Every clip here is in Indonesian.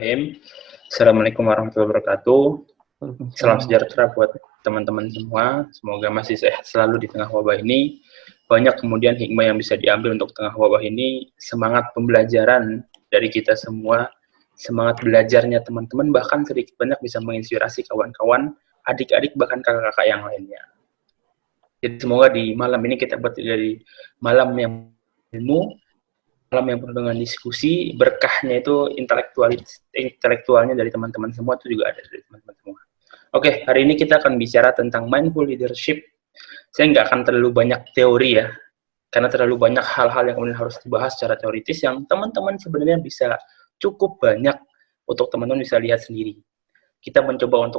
Bismillahirrahmanirrahim. Assalamualaikum warahmatullahi wabarakatuh. Salam sejahtera buat teman-teman semua. Semoga masih sehat selalu di tengah wabah ini. Banyak kemudian hikmah yang bisa diambil untuk tengah wabah ini. Semangat pembelajaran dari kita semua. Semangat belajarnya teman-teman bahkan sedikit banyak bisa menginspirasi kawan-kawan, adik-adik, bahkan kakak-kakak yang lainnya. Jadi semoga di malam ini kita dari malam yang ilmu, malam yang penuh dengan diskusi, berkahnya itu intelektualnya dari teman-teman semua itu juga ada dari teman-teman semua. Oke, hari ini kita akan bicara tentang mindful leadership. Saya nggak akan terlalu banyak teori ya, karena terlalu banyak hal-hal yang kemudian harus dibahas secara teoritis yang teman-teman sebenarnya bisa cukup banyak untuk teman-teman bisa lihat sendiri. Kita mencoba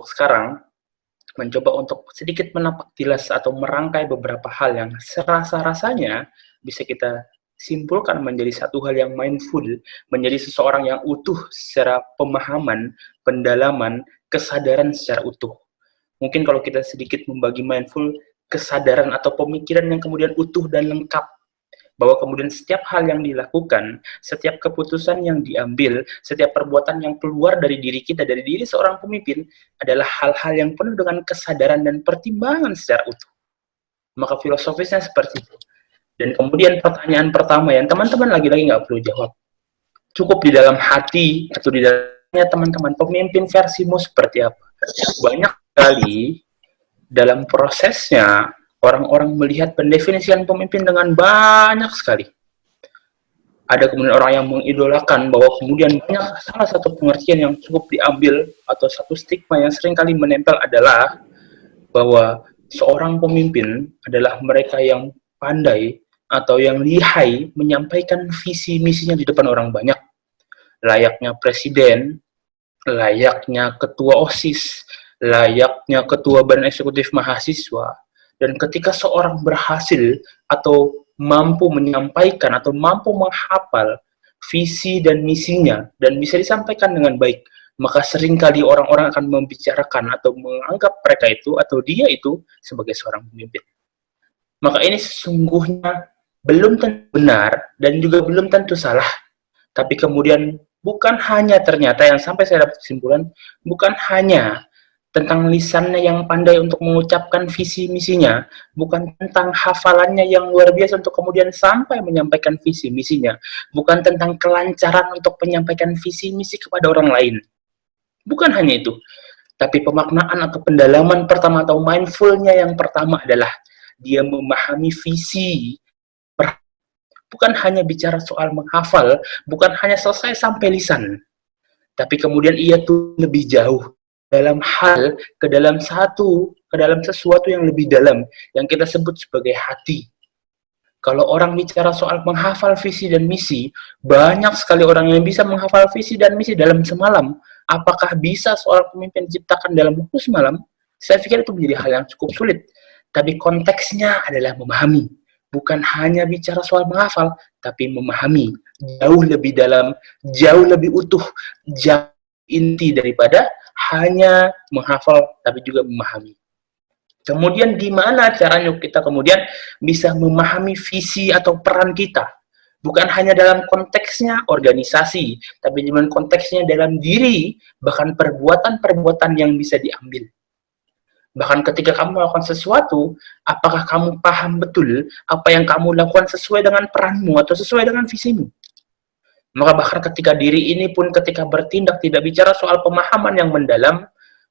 untuk sedikit menapak tilas atau merangkai beberapa hal yang serasa-rasanya bisa kita simpulkan menjadi satu hal yang mindful, menjadi seseorang yang utuh secara pemahaman, pendalaman, kesadaran secara utuh. Mungkin kalau kita sedikit membagi mindful, kesadaran atau pemikiran yang kemudian utuh dan lengkap, bahwa kemudian setiap hal yang dilakukan, setiap keputusan yang diambil, setiap perbuatan yang keluar dari diri kita, dari diri seorang pemimpin, adalah hal-hal yang penuh dengan kesadaran dan pertimbangan secara utuh. Maka filosofisnya seperti itu. Dan kemudian pertanyaan pertama yang teman-teman lagi-lagi nggak perlu jawab. Cukup di dalam hati atau di dalamnya teman-teman, pemimpin versimu seperti apa? Banyak sekali dalam prosesnya, orang-orang melihat pendefinisian pemimpin dengan banyak sekali. Ada kemudian orang yang mengidolakan bahwa kemudian banyak salah satu pengertian yang cukup diambil atau satu stigma yang seringkali menempel adalah bahwa seorang pemimpin adalah mereka yang pandai atau yang lihai menyampaikan visi misinya di depan orang banyak. Layaknya presiden, layaknya ketua OSIS, layaknya ketua badan eksekutif mahasiswa. Dan ketika seorang berhasil atau mampu menyampaikan atau mampu menghafal visi dan misinya dan bisa disampaikan dengan baik, maka seringkali orang-orang akan membicarakan atau menganggap mereka itu atau dia itu sebagai seorang pemimpin. Maka ini sesungguhnya belum tentu benar dan juga belum tentu salah. Tapi kemudian bukan hanya ternyata yang sampai saya dapat kesimpulan, bukan hanya tentang lisannya yang pandai untuk mengucapkan visi misinya, bukan tentang hafalannya yang luar biasa untuk kemudian sampai menyampaikan visi misinya, bukan tentang kelancaran untuk menyampaikan visi misi kepada orang lain. Bukan hanya itu, tapi pemaknaan atau pendalaman pertama atau mindfulnya yang pertama adalah dia memahami visi. Bukan hanya bicara soal menghafal, bukan hanya selesai sampai lisan, tapi kemudian ia tuh lebih jauh dalam hal ke dalam sesuatu yang lebih dalam yang kita sebut sebagai hati. Kalau orang bicara soal menghafal visi dan misi, banyak sekali orang yang bisa menghafal visi dan misi dalam semalam. Apakah bisa seorang pemimpin diciptakan dalam waktu semalam? Saya pikir itu menjadi hal yang cukup sulit. Tapi konteksnya adalah memahami. Bukan hanya bicara soal menghafal, tapi memahami. Jauh lebih dalam, jauh lebih utuh, jauh inti daripada hanya menghafal, tapi juga memahami. Kemudian di mana caranya kita kemudian bisa memahami visi atau peran kita? Bukan hanya dalam konteksnya organisasi, tapi juga konteksnya dalam diri, bahkan perbuatan-perbuatan yang bisa diambil. Bahkan ketika kamu melakukan sesuatu, apakah kamu paham betul apa yang kamu lakukan sesuai dengan peranmu atau sesuai dengan visimu? Maka bahkan ketika diri ini pun ketika bertindak tidak bicara soal pemahaman yang mendalam,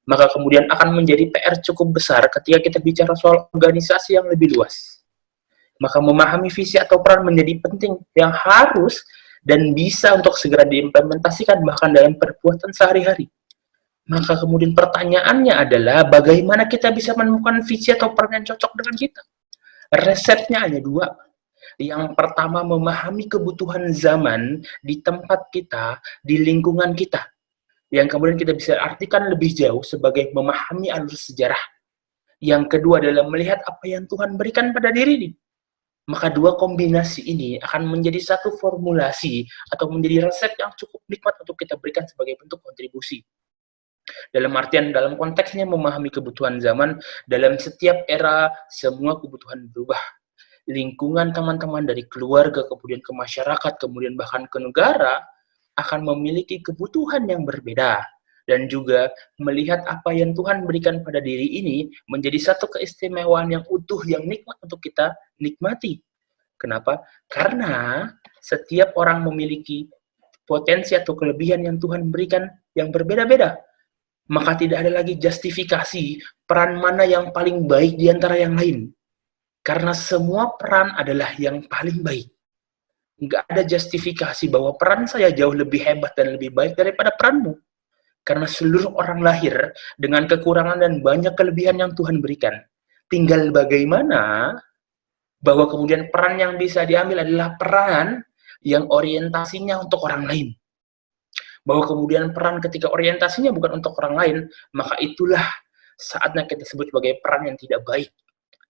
maka kemudian akan menjadi PR cukup besar ketika kita bicara soal organisasi yang lebih luas. Maka memahami visi atau peran menjadi penting yang harus dan bisa untuk segera diimplementasikan bahkan dalam perbuatan sehari-hari. Maka kemudian pertanyaannya adalah bagaimana kita bisa menemukan visi atau peran yang cocok dengan kita. Resepnya hanya dua. Yang pertama, memahami kebutuhan zaman di tempat kita, di lingkungan kita. Yang kemudian kita bisa artikan lebih jauh sebagai memahami alur sejarah. Yang kedua adalah melihat apa yang Tuhan berikan pada diri ini. Maka dua kombinasi ini akan menjadi satu formulasi atau menjadi resep yang cukup nikmat untuk kita berikan sebagai bentuk kontribusi. Dalam artian, dalam konteksnya memahami kebutuhan zaman, dalam setiap era, semua kebutuhan berubah. Lingkungan teman-teman dari keluarga, kemudian ke masyarakat, kemudian bahkan ke negara, akan memiliki kebutuhan yang berbeda. Dan juga melihat apa yang Tuhan berikan pada diri ini menjadi satu keistimewaan yang utuh, yang nikmat untuk kita nikmati. Kenapa? Karena setiap orang memiliki potensi atau kelebihan yang Tuhan berikan yang berbeda-beda. Maka tidak ada lagi justifikasi peran mana yang paling baik di antara yang lain. Karena semua peran adalah yang paling baik. Nggak ada justifikasi bahwa peran saya jauh lebih hebat dan lebih baik daripada peranmu. Karena seluruh orang lahir dengan kekurangan dan banyak kelebihan yang Tuhan berikan. Tinggal bagaimana bahwa kemudian peran yang bisa diambil adalah peran yang orientasinya untuk orang lain. Bahwa kemudian peran ketika orientasinya bukan untuk orang lain, maka itulah saatnya kita sebut sebagai peran yang tidak baik.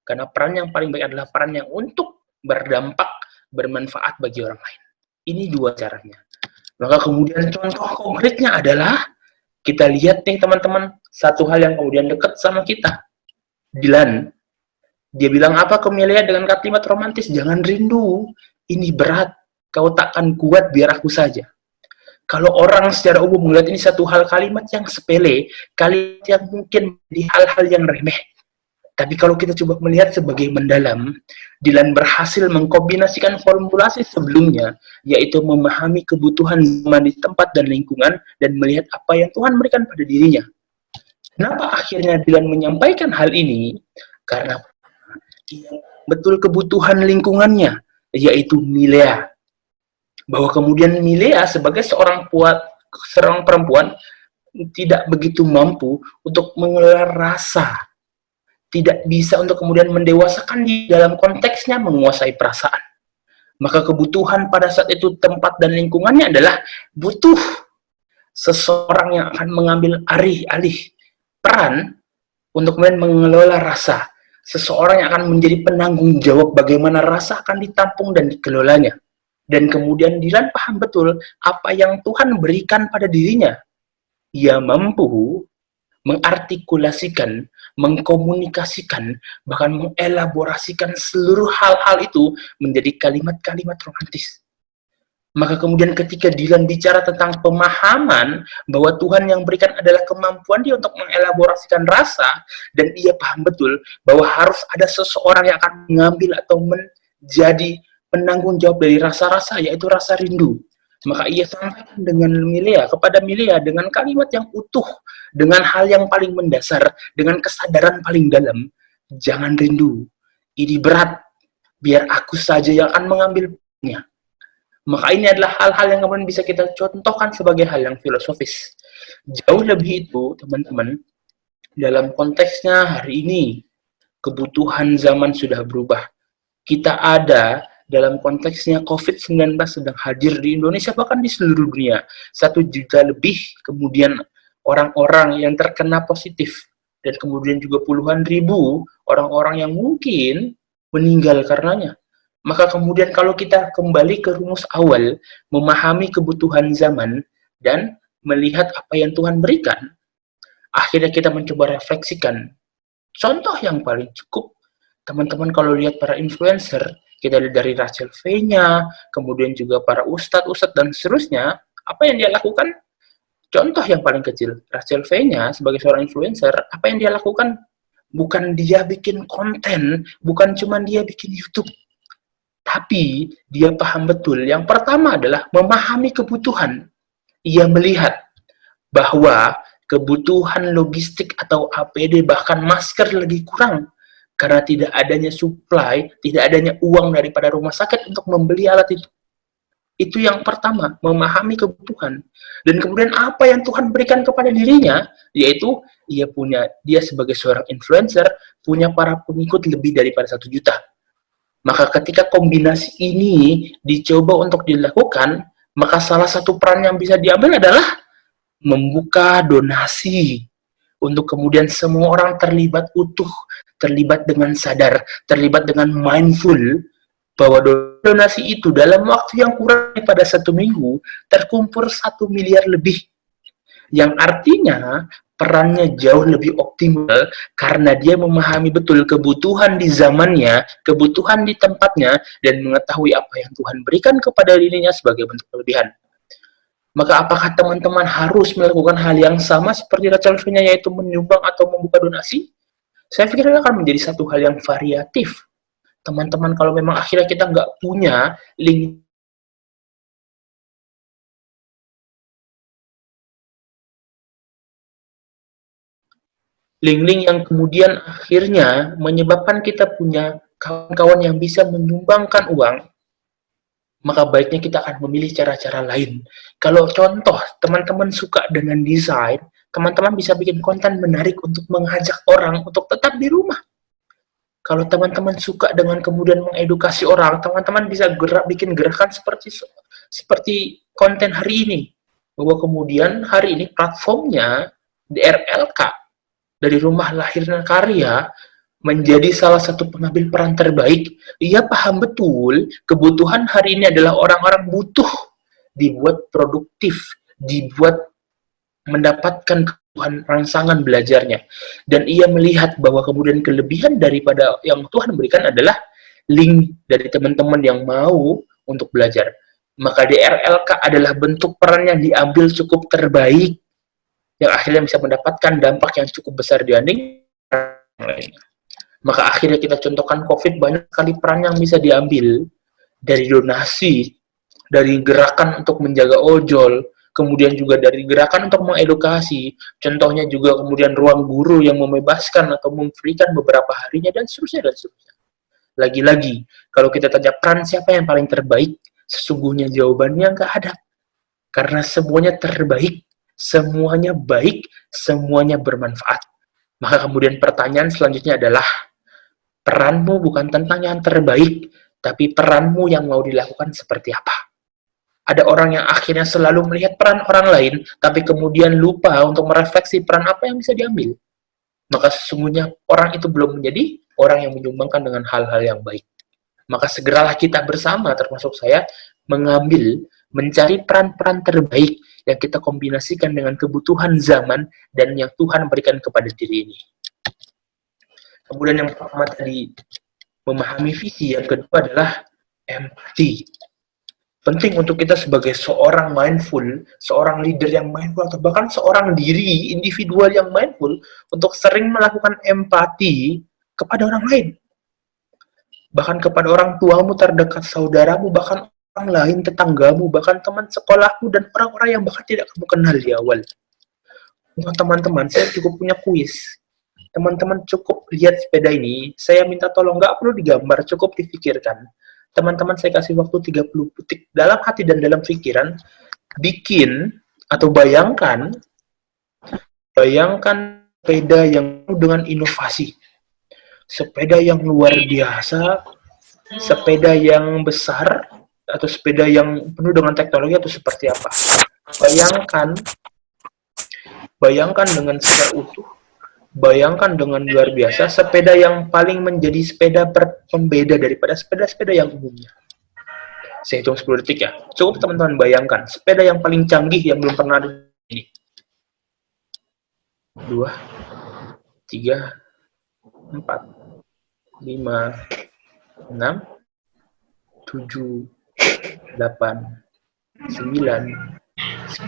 Karena peran yang paling baik adalah peran yang untuk berdampak, bermanfaat bagi orang lain. Ini dua caranya. Maka kemudian contoh konkretnya adalah, kita lihat nih teman-teman, satu hal yang kemudian dekat sama kita. Dilan, dia bilang apa ke Melia dengan kalimat romantis? Jangan rindu, ini berat, kau takkan kuat biar aku saja. Kalau orang secara umum melihat ini satu hal kalimat yang sepele, kalimat yang mungkin di hal-hal yang remeh. Tapi kalau kita coba melihat sebagai mendalam, Dilan berhasil mengkombinasikan formulasi sebelumnya, yaitu memahami kebutuhan zaman di tempat dan lingkungan, dan melihat apa yang Tuhan berikan pada dirinya. Kenapa akhirnya Dilan menyampaikan hal ini? Karena betul kebutuhan lingkungannya, yaitu Milea. Bahwa kemudian Milea sebagai seorang perempuan tidak begitu mampu untuk mengelola rasa, tidak bisa untuk kemudian mendewasakan di dalam konteksnya menguasai perasaan. Maka kebutuhan pada saat itu tempat dan lingkungannya adalah butuh seseorang yang akan mengambil alih peran untuk kemudian mengelola rasa. Seseorang yang akan menjadi penanggung jawab bagaimana rasa akan ditampung dan dikelolanya. Dan kemudian Dilan paham betul apa yang Tuhan berikan pada dirinya. Ia mampu mengartikulasikan, mengkomunikasikan, bahkan mengelaborasikan seluruh hal-hal itu menjadi kalimat-kalimat romantis. Maka kemudian ketika Dilan bicara tentang pemahaman bahwa Tuhan yang berikan adalah kemampuan dia untuk mengelaborasikan rasa, dan ia paham betul bahwa harus ada seseorang yang akan mengambil atau menjadi penanggung jawab dari rasa-rasa, yaitu rasa rindu. Maka ia sampaikan dengan kepada Milea dengan kalimat yang utuh, dengan hal yang paling mendasar, dengan kesadaran paling dalam. Jangan rindu, ini berat, biar aku saja yang akan mengambilnya. Maka ini adalah hal-hal yang kemudian bisa kita contohkan sebagai hal yang filosofis. Jauh lebih itu, teman-teman, dalam konteksnya hari ini, kebutuhan zaman sudah berubah. Kita ada dalam konteksnya COVID-19 sedang hadir di Indonesia, bahkan di seluruh dunia. 1 juta lebih kemudian orang-orang yang terkena positif. Dan kemudian juga puluhan ribu orang-orang yang mungkin meninggal karenanya. Maka kemudian kalau kita kembali ke rumus awal, memahami kebutuhan zaman, dan melihat apa yang Tuhan berikan, akhirnya kita mencoba refleksikan. Contoh yang paling cukup, teman-teman kalau lihat para influencer, kita lihat dari Rachel V-nya, kemudian juga para ustadz dan seterusnya, apa yang dia lakukan? Contoh yang paling kecil, Rachel V-nya sebagai seorang influencer, apa yang dia lakukan? Bukan dia bikin konten, bukan cuma dia bikin YouTube, tapi dia paham betul. Yang pertama adalah memahami kebutuhan. Ia melihat bahwa kebutuhan logistik atau APD, bahkan masker lagi kurang. Karena tidak adanya supply, tidak adanya uang daripada rumah sakit untuk membeli alat itu. Itu yang pertama, memahami kebutuhan. Dan kemudian apa yang Tuhan berikan kepada dirinya, yaitu dia sebagai seorang influencer, punya para pengikut lebih daripada 1 juta. Maka ketika kombinasi ini dicoba untuk dilakukan, maka salah satu peran yang bisa diambil adalah membuka donasi. Untuk kemudian semua orang terlibat utuh, terlibat dengan sadar, terlibat dengan mindful, bahwa donasi itu dalam waktu yang kurang daripada 1 minggu, terkumpul 1 miliar lebih. Yang artinya, perannya jauh lebih optimal, karena dia memahami betul kebutuhan di zamannya, kebutuhan di tempatnya, dan mengetahui apa yang Tuhan berikan kepada dirinya sebagai bentuk kelebihan. Maka apakah teman-teman harus melakukan hal yang sama seperti Rachel V-nya, yaitu menyumbang atau membuka donasi? Saya pikir ini akan menjadi satu hal yang variatif. Teman-teman, kalau memang akhirnya kita nggak punya link link-link yang kemudian akhirnya menyebabkan kita punya kawan-kawan yang bisa menyumbangkan uang, maka baiknya kita akan memilih cara-cara lain. Kalau contoh, teman-teman suka dengan desain, teman-teman bisa bikin konten menarik untuk mengajak orang untuk tetap di rumah. Kalau teman-teman suka dengan kemudian mengedukasi orang, teman-teman bisa bikin gerakan seperti konten hari ini. Bahwa kemudian hari ini platformnya DRLK, dari Rumah Lahir dan Karya, menjadi salah satu pengambil peran terbaik. Ia paham betul kebutuhan hari ini adalah orang-orang butuh dibuat produktif, dibuat mendapatkan kebutuhan rangsangan belajarnya. Dan ia melihat bahwa kemudian kelebihan daripada yang Tuhan berikan adalah link dari teman-teman yang mau untuk belajar. Maka DRLK adalah bentuk peran yang diambil cukup terbaik, yang akhirnya bisa mendapatkan dampak yang cukup besar dibanding yang lainnya. Maka akhirnya kita contohkan COVID, banyak sekali peran yang bisa diambil dari donasi, dari gerakan untuk menjaga ojol, kemudian juga dari gerakan untuk mengedukasi, contohnya juga kemudian ruang guru yang membebaskan atau memberikan beberapa harinya, dan seterusnya, dan seterusnya. Lagi-lagi, kalau kita tanya peran siapa yang paling terbaik, sesungguhnya jawabannya nggak ada. Karena semuanya terbaik, semuanya baik, semuanya bermanfaat. Maka kemudian pertanyaan selanjutnya adalah, peranmu bukan tentang yang terbaik, tapi peranmu yang mau dilakukan seperti apa. Ada orang yang akhirnya selalu melihat peran orang lain, tapi kemudian lupa untuk merefleksi peran apa yang bisa diambil. Maka sesungguhnya orang itu belum menjadi orang yang menyumbangkan dengan hal-hal yang baik. Maka segeralah kita bersama, termasuk saya, mencari peran-peran terbaik yang kita kombinasikan dengan kebutuhan zaman dan yang Tuhan berikan kepada diri ini. Kemudian yang pertama tadi, memahami visi. Yang kedua adalah empati. Penting untuk kita sebagai seorang mindful, seorang leader yang mindful, atau bahkan seorang diri, individual yang mindful, untuk sering melakukan empati kepada orang lain. Bahkan kepada orang tuamu terdekat, saudaramu, bahkan orang lain, tetanggamu, bahkan teman sekolahmu, dan orang-orang yang bahkan tidak kamu kenal di awal. Teman-teman, saya cukup punya kuis. Teman-teman cukup lihat sepeda ini, saya minta tolong, nggak perlu digambar, cukup difikirkan. Teman-teman, saya kasih waktu 30 detik dalam hati dan dalam pikiran, bikin atau bayangkan sepeda yang penuh dengan inovasi. Sepeda yang luar biasa, sepeda yang besar, atau sepeda yang penuh dengan teknologi, atau seperti apa. Bayangkan dengan secara utuh, bayangkan dengan luar biasa, sepeda yang paling menjadi sepeda pembeda daripada sepeda-sepeda yang umumnya. Saya hitung 10 detik ya. Cukup teman-teman bayangkan, sepeda yang paling canggih yang belum pernah ada ini. 2, 3, 4, 5, 6, 7, 8, 9,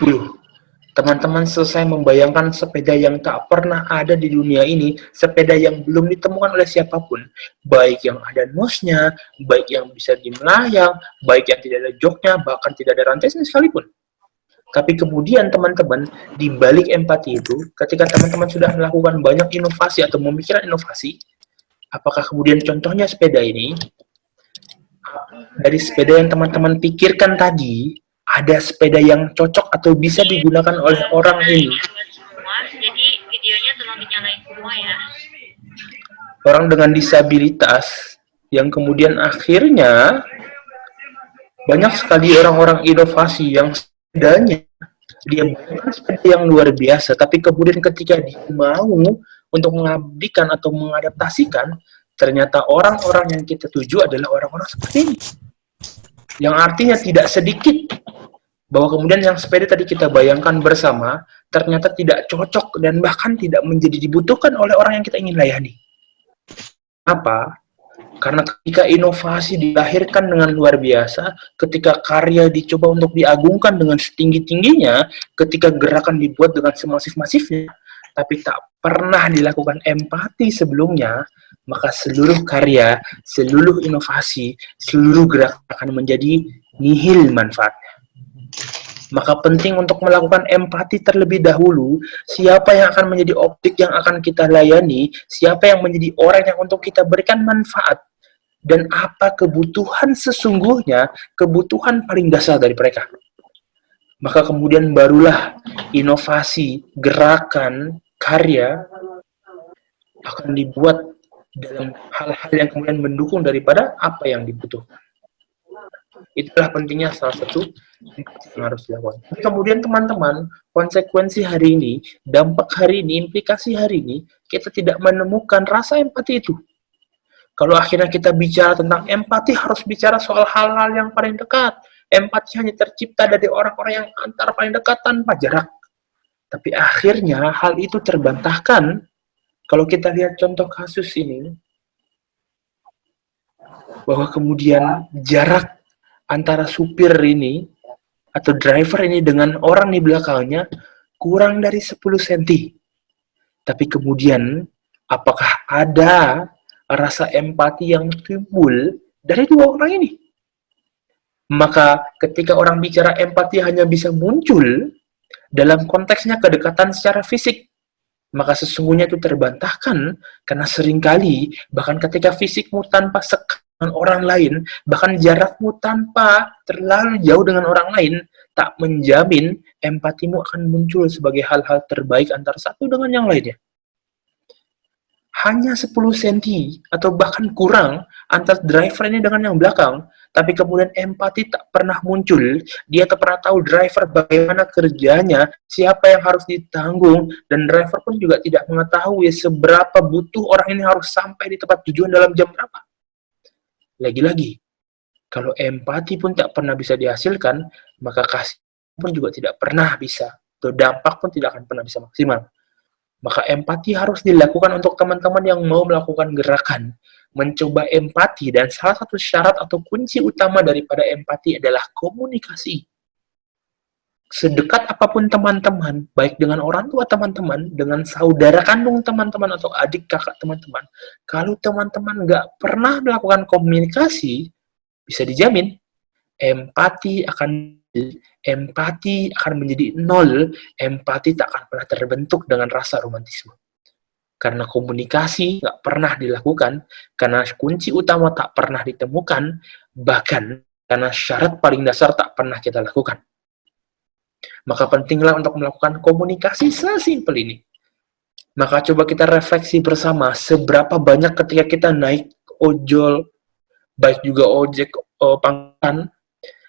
10. Teman-teman selesai membayangkan sepeda yang tak pernah ada di dunia ini, sepeda yang belum ditemukan oleh siapapun, baik yang ada nosnya, baik yang bisa dimelayang, baik yang tidak ada joknya, bahkan tidak ada rantainya sekalipun. Tapi kemudian teman-teman, di balik empati itu, ketika teman-teman sudah melakukan banyak inovasi atau memikirkan inovasi, apakah kemudian contohnya sepeda ini, dari sepeda yang teman-teman pikirkan tadi, ada sepeda yang cocok atau bisa digunakan oleh orang ini. Jadi videonya tolong dinyalain semua ya. Orang dengan disabilitas yang kemudian akhirnya banyak sekali orang-orang inovasi yang sepedanya dia bukan sepeda yang luar biasa, tapi kemudian ketika dia mau untuk mengabdikan atau mengadaptasikan, ternyata orang-orang yang kita tuju adalah orang-orang seperti ini. Yang artinya tidak sedikit bahwa kemudian yang sepeda tadi kita bayangkan bersama ternyata tidak cocok dan bahkan tidak menjadi dibutuhkan oleh orang yang kita ingin layani. Apa? Karena ketika inovasi dilahirkan dengan luar biasa, ketika karya dicoba untuk diagungkan dengan setinggi-tingginya, ketika gerakan dibuat dengan semasif-masifnya, tapi tak pernah dilakukan empati sebelumnya, maka seluruh karya, seluruh inovasi, seluruh gerakan akan menjadi nihil manfaatnya. Maka penting untuk melakukan empati terlebih dahulu, siapa yang akan menjadi objek yang akan kita layani, siapa yang menjadi orang yang untuk kita berikan manfaat, dan apa kebutuhan sesungguhnya, kebutuhan paling dasar dari mereka. Maka kemudian barulah inovasi, gerakan, karya akan dibuat dalam hal-hal yang kemudian mendukung daripada apa yang dibutuhkan. Itulah pentingnya salah satu yang harus dilakukan. Kemudian teman-teman, konsekuensi hari ini, dampak hari ini, implikasi hari ini, kita tidak menemukan rasa empati itu. Kalau akhirnya kita bicara tentang empati, harus bicara soal hal-hal yang paling dekat. Empati hanya tercipta dari orang-orang yang antar paling dekat tanpa jarak. Tapi akhirnya hal itu terbantahkan. Kalau kita lihat contoh kasus ini, bahwa kemudian jarak antara supir ini atau driver ini dengan orang di belakangnya kurang dari 10 cm. Tapi kemudian apakah ada rasa empati yang timbul dari dua orang ini? Maka ketika orang bicara empati hanya bisa muncul dalam konteksnya kedekatan secara fisik, maka sesungguhnya itu terbantahkan karena seringkali bahkan ketika fisikmu tanpa sekat dengan orang lain, bahkan jarakmu tanpa terlalu jauh dengan orang lain, tak menjamin empatimu akan muncul sebagai hal-hal terbaik antara satu dengan yang lainnya. Hanya 10 cm atau bahkan kurang antara driver ini dengan yang belakang, tapi kemudian empati tak pernah muncul. Dia tak pernah tahu driver bagaimana kerjanya, siapa yang harus ditanggung, dan driver pun juga tidak mengetahui seberapa butuh orang ini harus sampai di tempat tujuan dalam jam berapa. Lagi-lagi, kalau empati pun tak pernah bisa dihasilkan, maka kasih pun juga tidak pernah bisa, atau dampak pun tidak akan pernah bisa maksimal. Maka empati harus dilakukan untuk teman-teman yang mau melakukan gerakan, mencoba empati, dan salah satu syarat atau kunci utama daripada empati adalah komunikasi. Sedekat apapun teman-teman, baik dengan orang tua teman-teman, dengan saudara kandung teman-teman, atau adik kakak teman-teman, kalau teman-teman nggak pernah melakukan komunikasi, bisa dijamin empati akan menjadi nol, empati tak akan pernah terbentuk dengan rasa romantisme. Karena komunikasi nggak pernah dilakukan, karena kunci utama tak pernah ditemukan, bahkan karena syarat paling dasar tak pernah kita lakukan. Maka pentinglah untuk melakukan komunikasi sesimpel ini. Maka coba kita refleksi bersama, seberapa banyak ketika kita naik ojol, baik juga ojek pangkalan,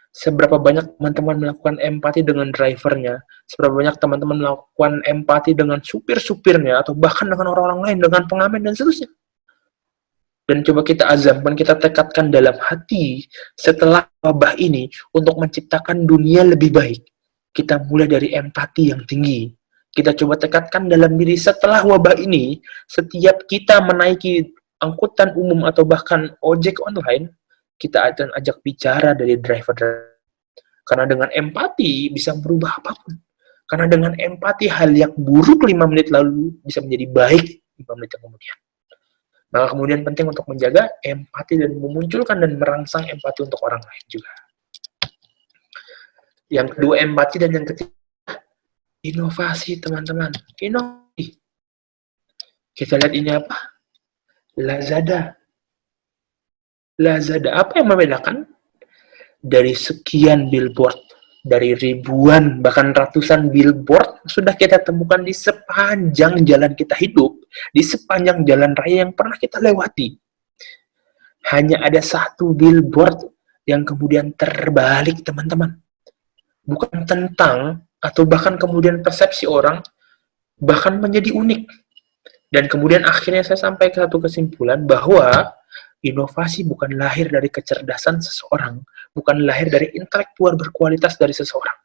seberapa banyak teman-teman melakukan empati dengan drivernya, seberapa banyak teman-teman melakukan empati dengan supir-supirnya, atau bahkan dengan orang-orang lain, dengan pengamen, dan seterusnya. Dan coba kita azamkan, kita tekadkan dalam hati, setelah wabah ini, untuk menciptakan dunia lebih baik, kita mulai dari empati yang tinggi. Kita coba tekadkan dalam diri, setelah wabah ini, setiap kita menaiki angkutan umum atau bahkan ojek online, kita akan ajak bicara dari driver. Karena dengan empati bisa merubah apapun. Karena dengan empati hal yang buruk 5 menit lalu bisa menjadi baik 5 menit yang kemudian. Maka kemudian penting untuk menjaga empati dan memunculkan dan merangsang empati untuk orang lain juga. Yang kedua empati, dan yang ketiga inovasi, teman-teman. Inovasi. Kita lihat ini apa? Lazada. Lazada, apa yang membedakan? Dari sekian billboard, dari ribuan, bahkan ratusan billboard sudah kita temukan di sepanjang jalan kita hidup, di sepanjang jalan raya yang pernah kita lewati. Hanya ada satu billboard yang kemudian terbalik, teman-teman. Bukan tentang, atau bahkan kemudian persepsi orang, bahkan menjadi unik. Dan kemudian akhirnya saya sampai ke satu kesimpulan bahwa inovasi bukan lahir dari kecerdasan seseorang, bukan lahir dari intelektual berkualitas dari seseorang.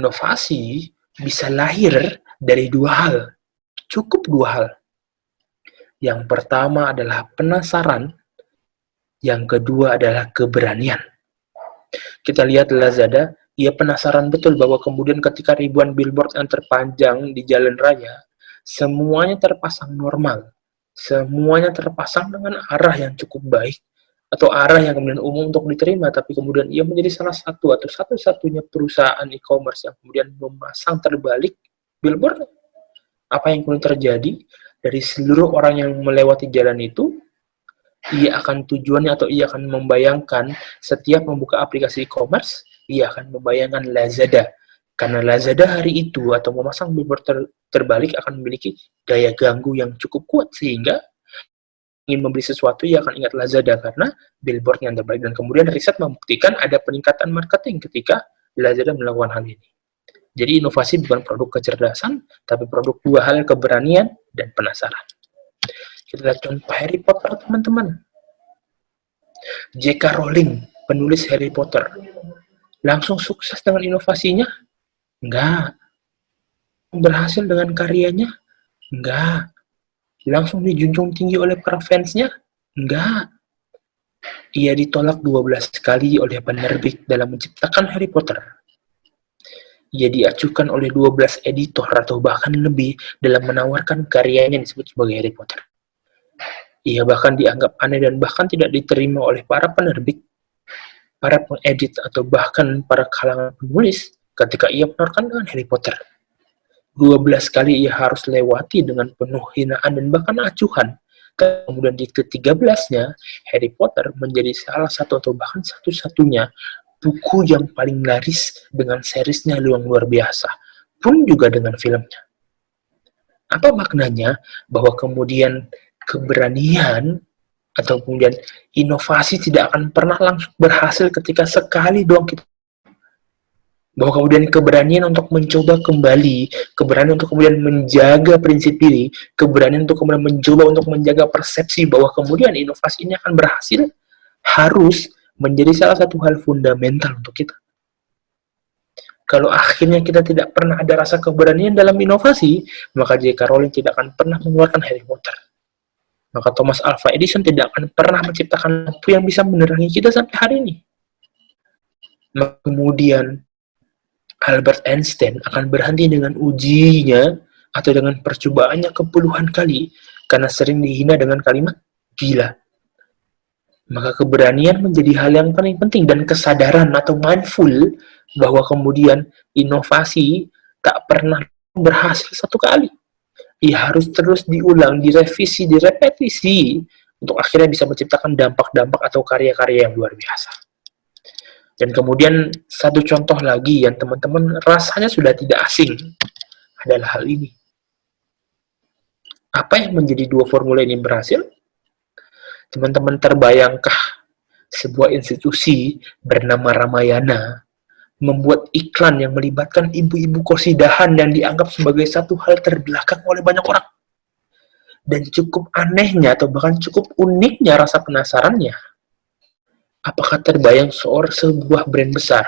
Inovasi bisa lahir dari dua hal, cukup dua hal. Yang pertama adalah penasaran, yang kedua adalah keberanian. Kita lihat Lazada, ia penasaran betul bahwa kemudian ketika ribuan billboard yang terpanjang di jalan raya, semuanya terpasang normal. Semuanya terpasang dengan arah yang cukup baik, atau arah yang kemudian umum untuk diterima, tapi kemudian ia menjadi salah satu atau satu-satunya perusahaan e-commerce yang kemudian memasang terbalik billboard. Apa yang kemudian terjadi? Dari seluruh orang yang melewati jalan itu, ia akan tujuannya atau ia akan membayangkan setiap membuka aplikasi e-commerce, ia akan membayangkan Lazada. Karena Lazada hari itu atau memasang billboard terbalik akan memiliki daya ganggu yang cukup kuat, sehingga ingin membeli sesuatu, ia akan ingat Lazada karena billboard yang terbalik. Dan kemudian riset membuktikan ada peningkatan marketing ketika Lazada melakukan hal ini. Jadi inovasi bukan produk kecerdasan, tapi produk dua hal, keberanian dan penasaran. Kita lihat contoh Harry Potter, teman-teman. J.K. Rowling, penulis Harry Potter, langsung sukses dengan inovasinya? Enggak. Berhasil dengan karyanya? Enggak. Langsung dijunjung tinggi oleh para fansnya? Enggak. Ia ditolak 12 kali oleh penerbit dalam menciptakan Harry Potter. Ia diacuhkan oleh 12 editor atau bahkan lebih dalam menawarkan karyanya yang disebut sebagai Harry Potter. Ia bahkan dianggap aneh dan bahkan tidak diterima oleh para penerbit, para pengedit, atau bahkan para kalangan penulis ketika ia menawarkan dengan Harry Potter. 12 kali ia harus lewati dengan penuh hinaan dan bahkan acuhan. Kemudian di ke-13-nya, Harry Potter menjadi salah satu atau bahkan satu-satunya buku yang paling laris dengan seriesnya yang luar biasa, pun juga dengan filmnya. Apa maknanya? Bahwa kemudian keberanian atau kemudian inovasi tidak akan pernah langsung berhasil ketika sekali doang kita. Bahwa kemudian keberanian untuk mencoba kembali, keberanian untuk kemudian menjaga prinsip diri, keberanian untuk kemudian mencoba untuk menjaga persepsi bahwa kemudian inovasi ini akan berhasil, harus menjadi salah satu hal fundamental untuk kita. Kalau akhirnya kita tidak pernah ada rasa keberanian dalam inovasi, maka J.K. Rowling tidak akan pernah mengeluarkan Harry Potter. Maka Thomas Alva Edison tidak akan pernah menciptakan lampu yang bisa menerangi kita sampai hari ini. Maka kemudian Albert Einstein akan berhenti dengan ujinya atau dengan percobaannya ke puluhan kali karena sering dihina dengan kalimat gila. Maka keberanian menjadi hal yang paling penting dan kesadaran atau mindful bahwa kemudian inovasi tak pernah berhasil satu kali. Ia harus terus diulang, direvisi, direpetisi untuk akhirnya bisa menciptakan dampak-dampak atau karya-karya yang luar biasa. Dan kemudian satu contoh lagi yang teman-teman rasanya sudah tidak asing adalah hal ini. Apa yang menjadi dua formula ini berhasil? Teman-teman terbayangkah sebuah institusi bernama Ramayana membuat iklan yang melibatkan ibu-ibu kosidahan yang dianggap sebagai satu hal terbelakang oleh banyak orang? Dan cukup anehnya atau bahkan cukup uniknya rasa penasarannya. Apakah terbayang sebuah brand besar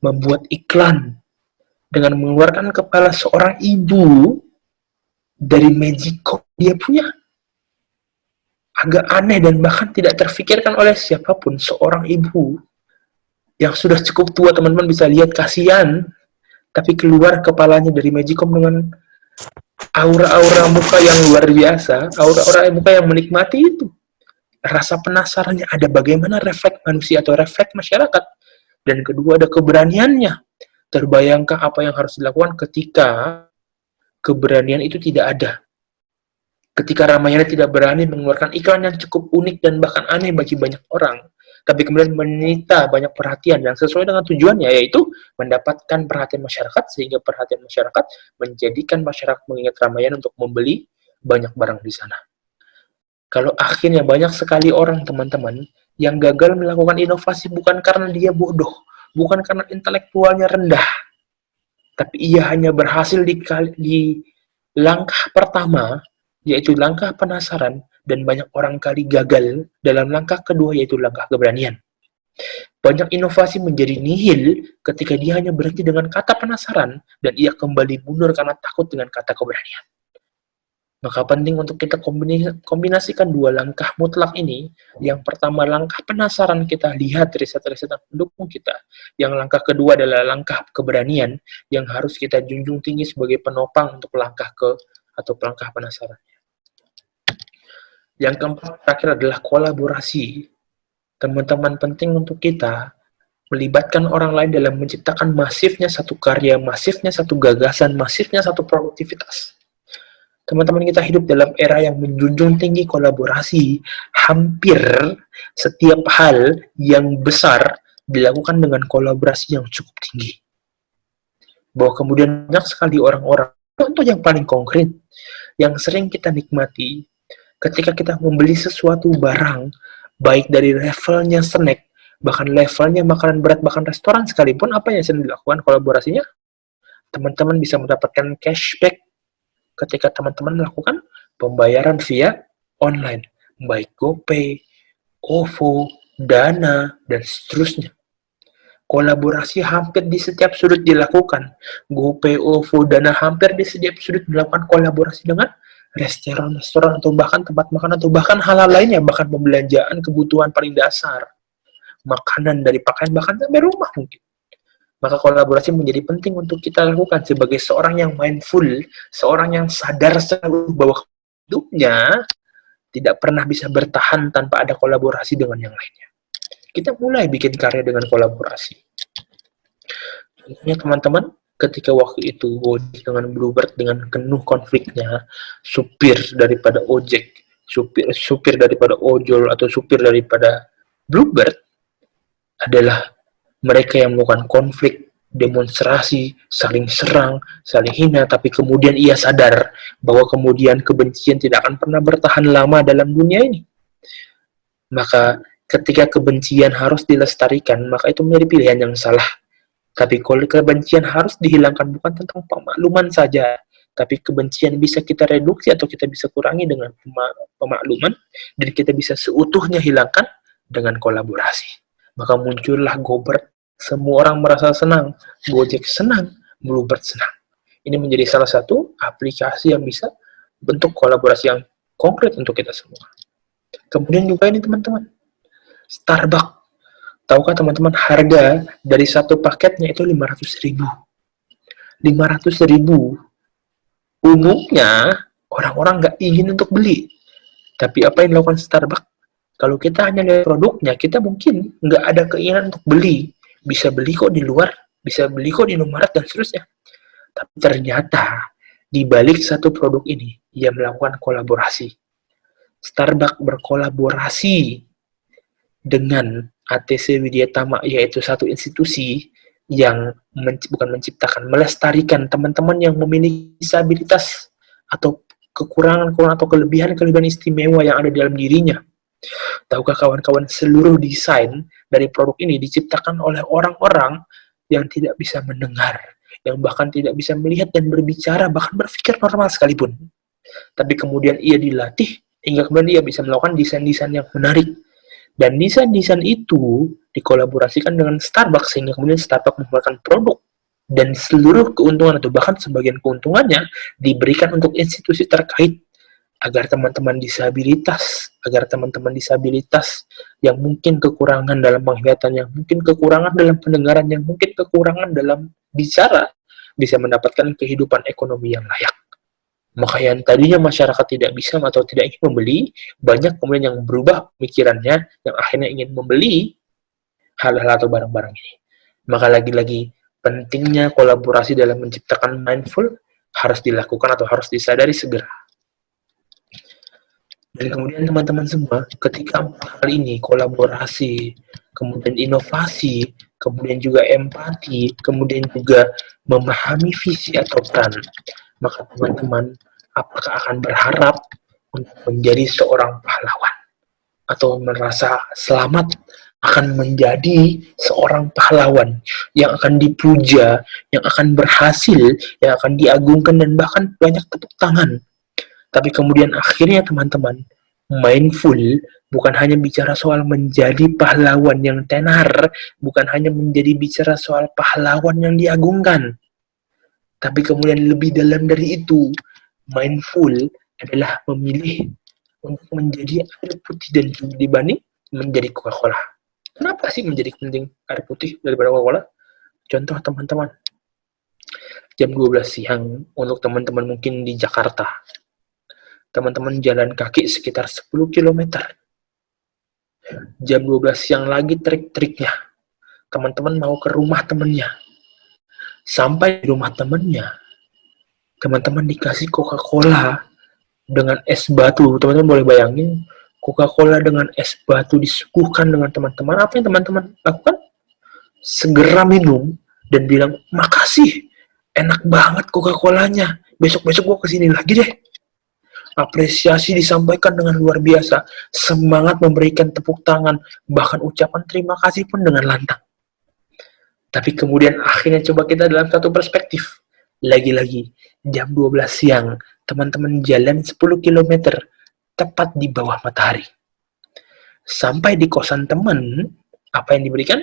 membuat iklan dengan mengeluarkan kepala seorang ibu dari Magicom dia punya? Agak aneh dan bahkan tidak terfikirkan oleh siapapun. Seorang ibu yang sudah cukup tua, teman-teman bisa lihat, kasihan, tapi keluar kepalanya dari Magicom dengan aura-aura muka yang luar biasa, aura-aura muka yang menikmati itu. Rasa penasarannya ada, bagaimana refleks manusia atau refleks masyarakat. Dan kedua, ada keberaniannya. Terbayangkah apa yang harus dilakukan ketika keberanian itu tidak ada? Ketika Ramayana tidak berani mengeluarkan iklan yang cukup unik dan bahkan aneh bagi banyak orang, tapi kemudian menyita banyak perhatian yang sesuai dengan tujuannya, yaitu mendapatkan perhatian masyarakat, sehingga perhatian masyarakat menjadikan masyarakat mengingat Ramayana untuk membeli banyak barang di sana. Kalau akhirnya banyak sekali orang, teman-teman, yang gagal melakukan inovasi bukan karena dia bodoh, bukan karena intelektualnya rendah, tapi ia hanya berhasil di langkah pertama, yaitu langkah penasaran, dan banyak orang kali gagal dalam langkah kedua, yaitu langkah keberanian. Banyak inovasi menjadi nihil ketika dia hanya berhenti dengan kata penasaran, dan ia kembali mundur karena takut dengan kata keberanian. Maka penting untuk kita kombinasikan dua langkah mutlak ini. Yang pertama, langkah penasaran, kita lihat riset-riset yang mendukung kita. Yang langkah kedua adalah langkah keberanian yang harus kita junjung tinggi sebagai penopang untuk langkah langkah penasaran. Yang keempat terakhir adalah kolaborasi. Teman-teman, penting untuk kita melibatkan orang lain dalam menciptakan masifnya satu karya, masifnya satu gagasan, masifnya satu produktivitas. Teman-teman, kita hidup dalam era yang menjunjung tinggi kolaborasi. Hampir setiap hal yang besar dilakukan dengan kolaborasi yang cukup tinggi. Bahwa kemudian banyak sekali orang-orang, contoh yang paling konkret, yang sering kita nikmati, ketika kita membeli sesuatu barang, baik dari levelnya snack, bahkan levelnya makanan berat, bahkan restoran sekalipun, apa yang sering dilakukan kolaborasinya? Teman-teman bisa mendapatkan cashback ketika teman-teman melakukan pembayaran via online, baik GoPay, OVO, Dana, dan seterusnya. Kolaborasi hampir di setiap sudut dilakukan. GoPay, OVO, Dana hampir di setiap sudut melakukan kolaborasi dengan restoran-restoran atau bahkan tempat makan atau bahkan hal-hal lainnya, bahkan pembelanjaan kebutuhan paling dasar, makanan dari pakaian, bahkan sampai rumah mungkin. Maka kolaborasi menjadi penting untuk kita lakukan sebagai seorang yang mindful, seorang yang sadar bahwa hidupnya tidak pernah bisa bertahan tanpa ada kolaborasi dengan yang lainnya. Kita mulai bikin karya dengan kolaborasi. Contohnya teman-teman, ketika waktu itu Gojek dengan Bluebird dengan penuh konfliknya, supir daripada ojek, supir daripada ojol atau supir daripada Bluebird adalah mereka yang melakukan konflik, demonstrasi, saling serang, saling hina, tapi kemudian ia sadar bahwa kemudian kebencian tidak akan pernah bertahan lama dalam dunia ini. Maka ketika kebencian harus dilestarikan, maka itu menjadi pilihan yang salah. Tapi kalau kebencian harus dihilangkan, bukan tentang pemakluman saja, tapi kebencian bisa kita reduksi atau kita bisa kurangi dengan pemakluman, dan kita bisa seutuhnya hilangkan dengan kolaborasi. Maka muncullah GoBird, semua orang merasa senang, Gojek senang, Bluebird senang. Ini menjadi salah satu aplikasi yang bisa bentuk kolaborasi yang konkret untuk kita semua. Kemudian juga ini teman-teman, Starbucks. Tahukah teman-teman harga dari satu paketnya itu 500.000. 500.000. Umumnya orang-orang nggak ingin untuk beli. Tapi apa yang dilakukan Starbucks? Kalau kita hanya lihat produknya, kita mungkin nggak ada keinginan untuk beli. Bisa beli kok di luar, bisa beli kok di Indomaret, dan seterusnya. Tapi ternyata, di balik satu produk ini, ia melakukan kolaborasi. Starbucks berkolaborasi dengan ATC Widyatama, yaitu satu institusi yang bukan menciptakan, melestarikan teman-teman yang memiliki disabilitas atau kekurangan atau kelebihan istimewa yang ada di dalam dirinya. Tahukah kawan-kawan, seluruh desain dari produk ini diciptakan oleh orang-orang yang tidak bisa mendengar, yang bahkan tidak bisa melihat dan berbicara, bahkan berpikir normal sekalipun. Tapi kemudian ia dilatih, hingga kemudian ia bisa melakukan desain-desain yang menarik. Dan desain-desain itu dikolaborasikan dengan Starbucks, sehingga kemudian Starbucks mengeluarkan produk. Dan seluruh keuntungan atau bahkan sebagian keuntungannya diberikan untuk institusi terkait, agar teman-teman disabilitas yang mungkin kekurangan dalam penglihatan, yang mungkin kekurangan dalam pendengaran, yang mungkin kekurangan dalam bicara, bisa mendapatkan kehidupan ekonomi yang layak. Maka yang tadinya masyarakat tidak bisa atau tidak ingin membeli, banyak kemudian yang berubah pemikirannya, yang akhirnya ingin membeli hal-hal atau barang-barang ini. Maka lagi-lagi, pentingnya kolaborasi dalam menciptakan mindful harus dilakukan atau harus disadari segera. Dan kemudian teman-teman semua, ketika hal ini, kolaborasi, kemudian inovasi, kemudian juga empati, kemudian juga memahami visi atau peran, maka teman-teman apakah akan berharap untuk menjadi seorang pahlawan? Atau merasa selamat akan menjadi seorang pahlawan yang akan dipuja, yang akan berhasil, yang akan diagungkan, dan bahkan banyak tepuk tangan. Tapi kemudian akhirnya teman-teman, mindful bukan hanya bicara soal menjadi pahlawan yang tenar, bukan hanya menjadi bicara soal pahlawan yang diagungkan. Tapi kemudian lebih dalam dari itu, mindful adalah memilih untuk menjadi air putih dan dibanding menjadi Coca-Cola. Kenapa sih menjadi penting air putih daripada Coca-Cola? Contoh teman-teman, jam 12 siang untuk teman-teman mungkin di Jakarta. Teman-teman jalan kaki sekitar 10 km. Jam 12 siang lagi trik-triknya. Teman-teman mau ke rumah temannya. Sampai di rumah temannya, teman-teman dikasih Coca-Cola dengan es batu. Teman-teman boleh bayangin, Coca-Cola dengan es batu disuguhkan dengan teman-teman. Apa yang teman-teman lakukan? Segera minum dan bilang, makasih, enak banget Coca-Colanya. Besok-besok gue kesini lagi deh. Apresiasi disampaikan dengan luar biasa. Semangat memberikan tepuk tangan. Bahkan ucapan terima kasih pun dengan lantang. Tapi kemudian akhirnya coba kita dalam satu perspektif. Lagi-lagi, jam 12 siang, teman-teman jalan 10 km, tepat di bawah matahari. Sampai di kosan teman, apa yang diberikan?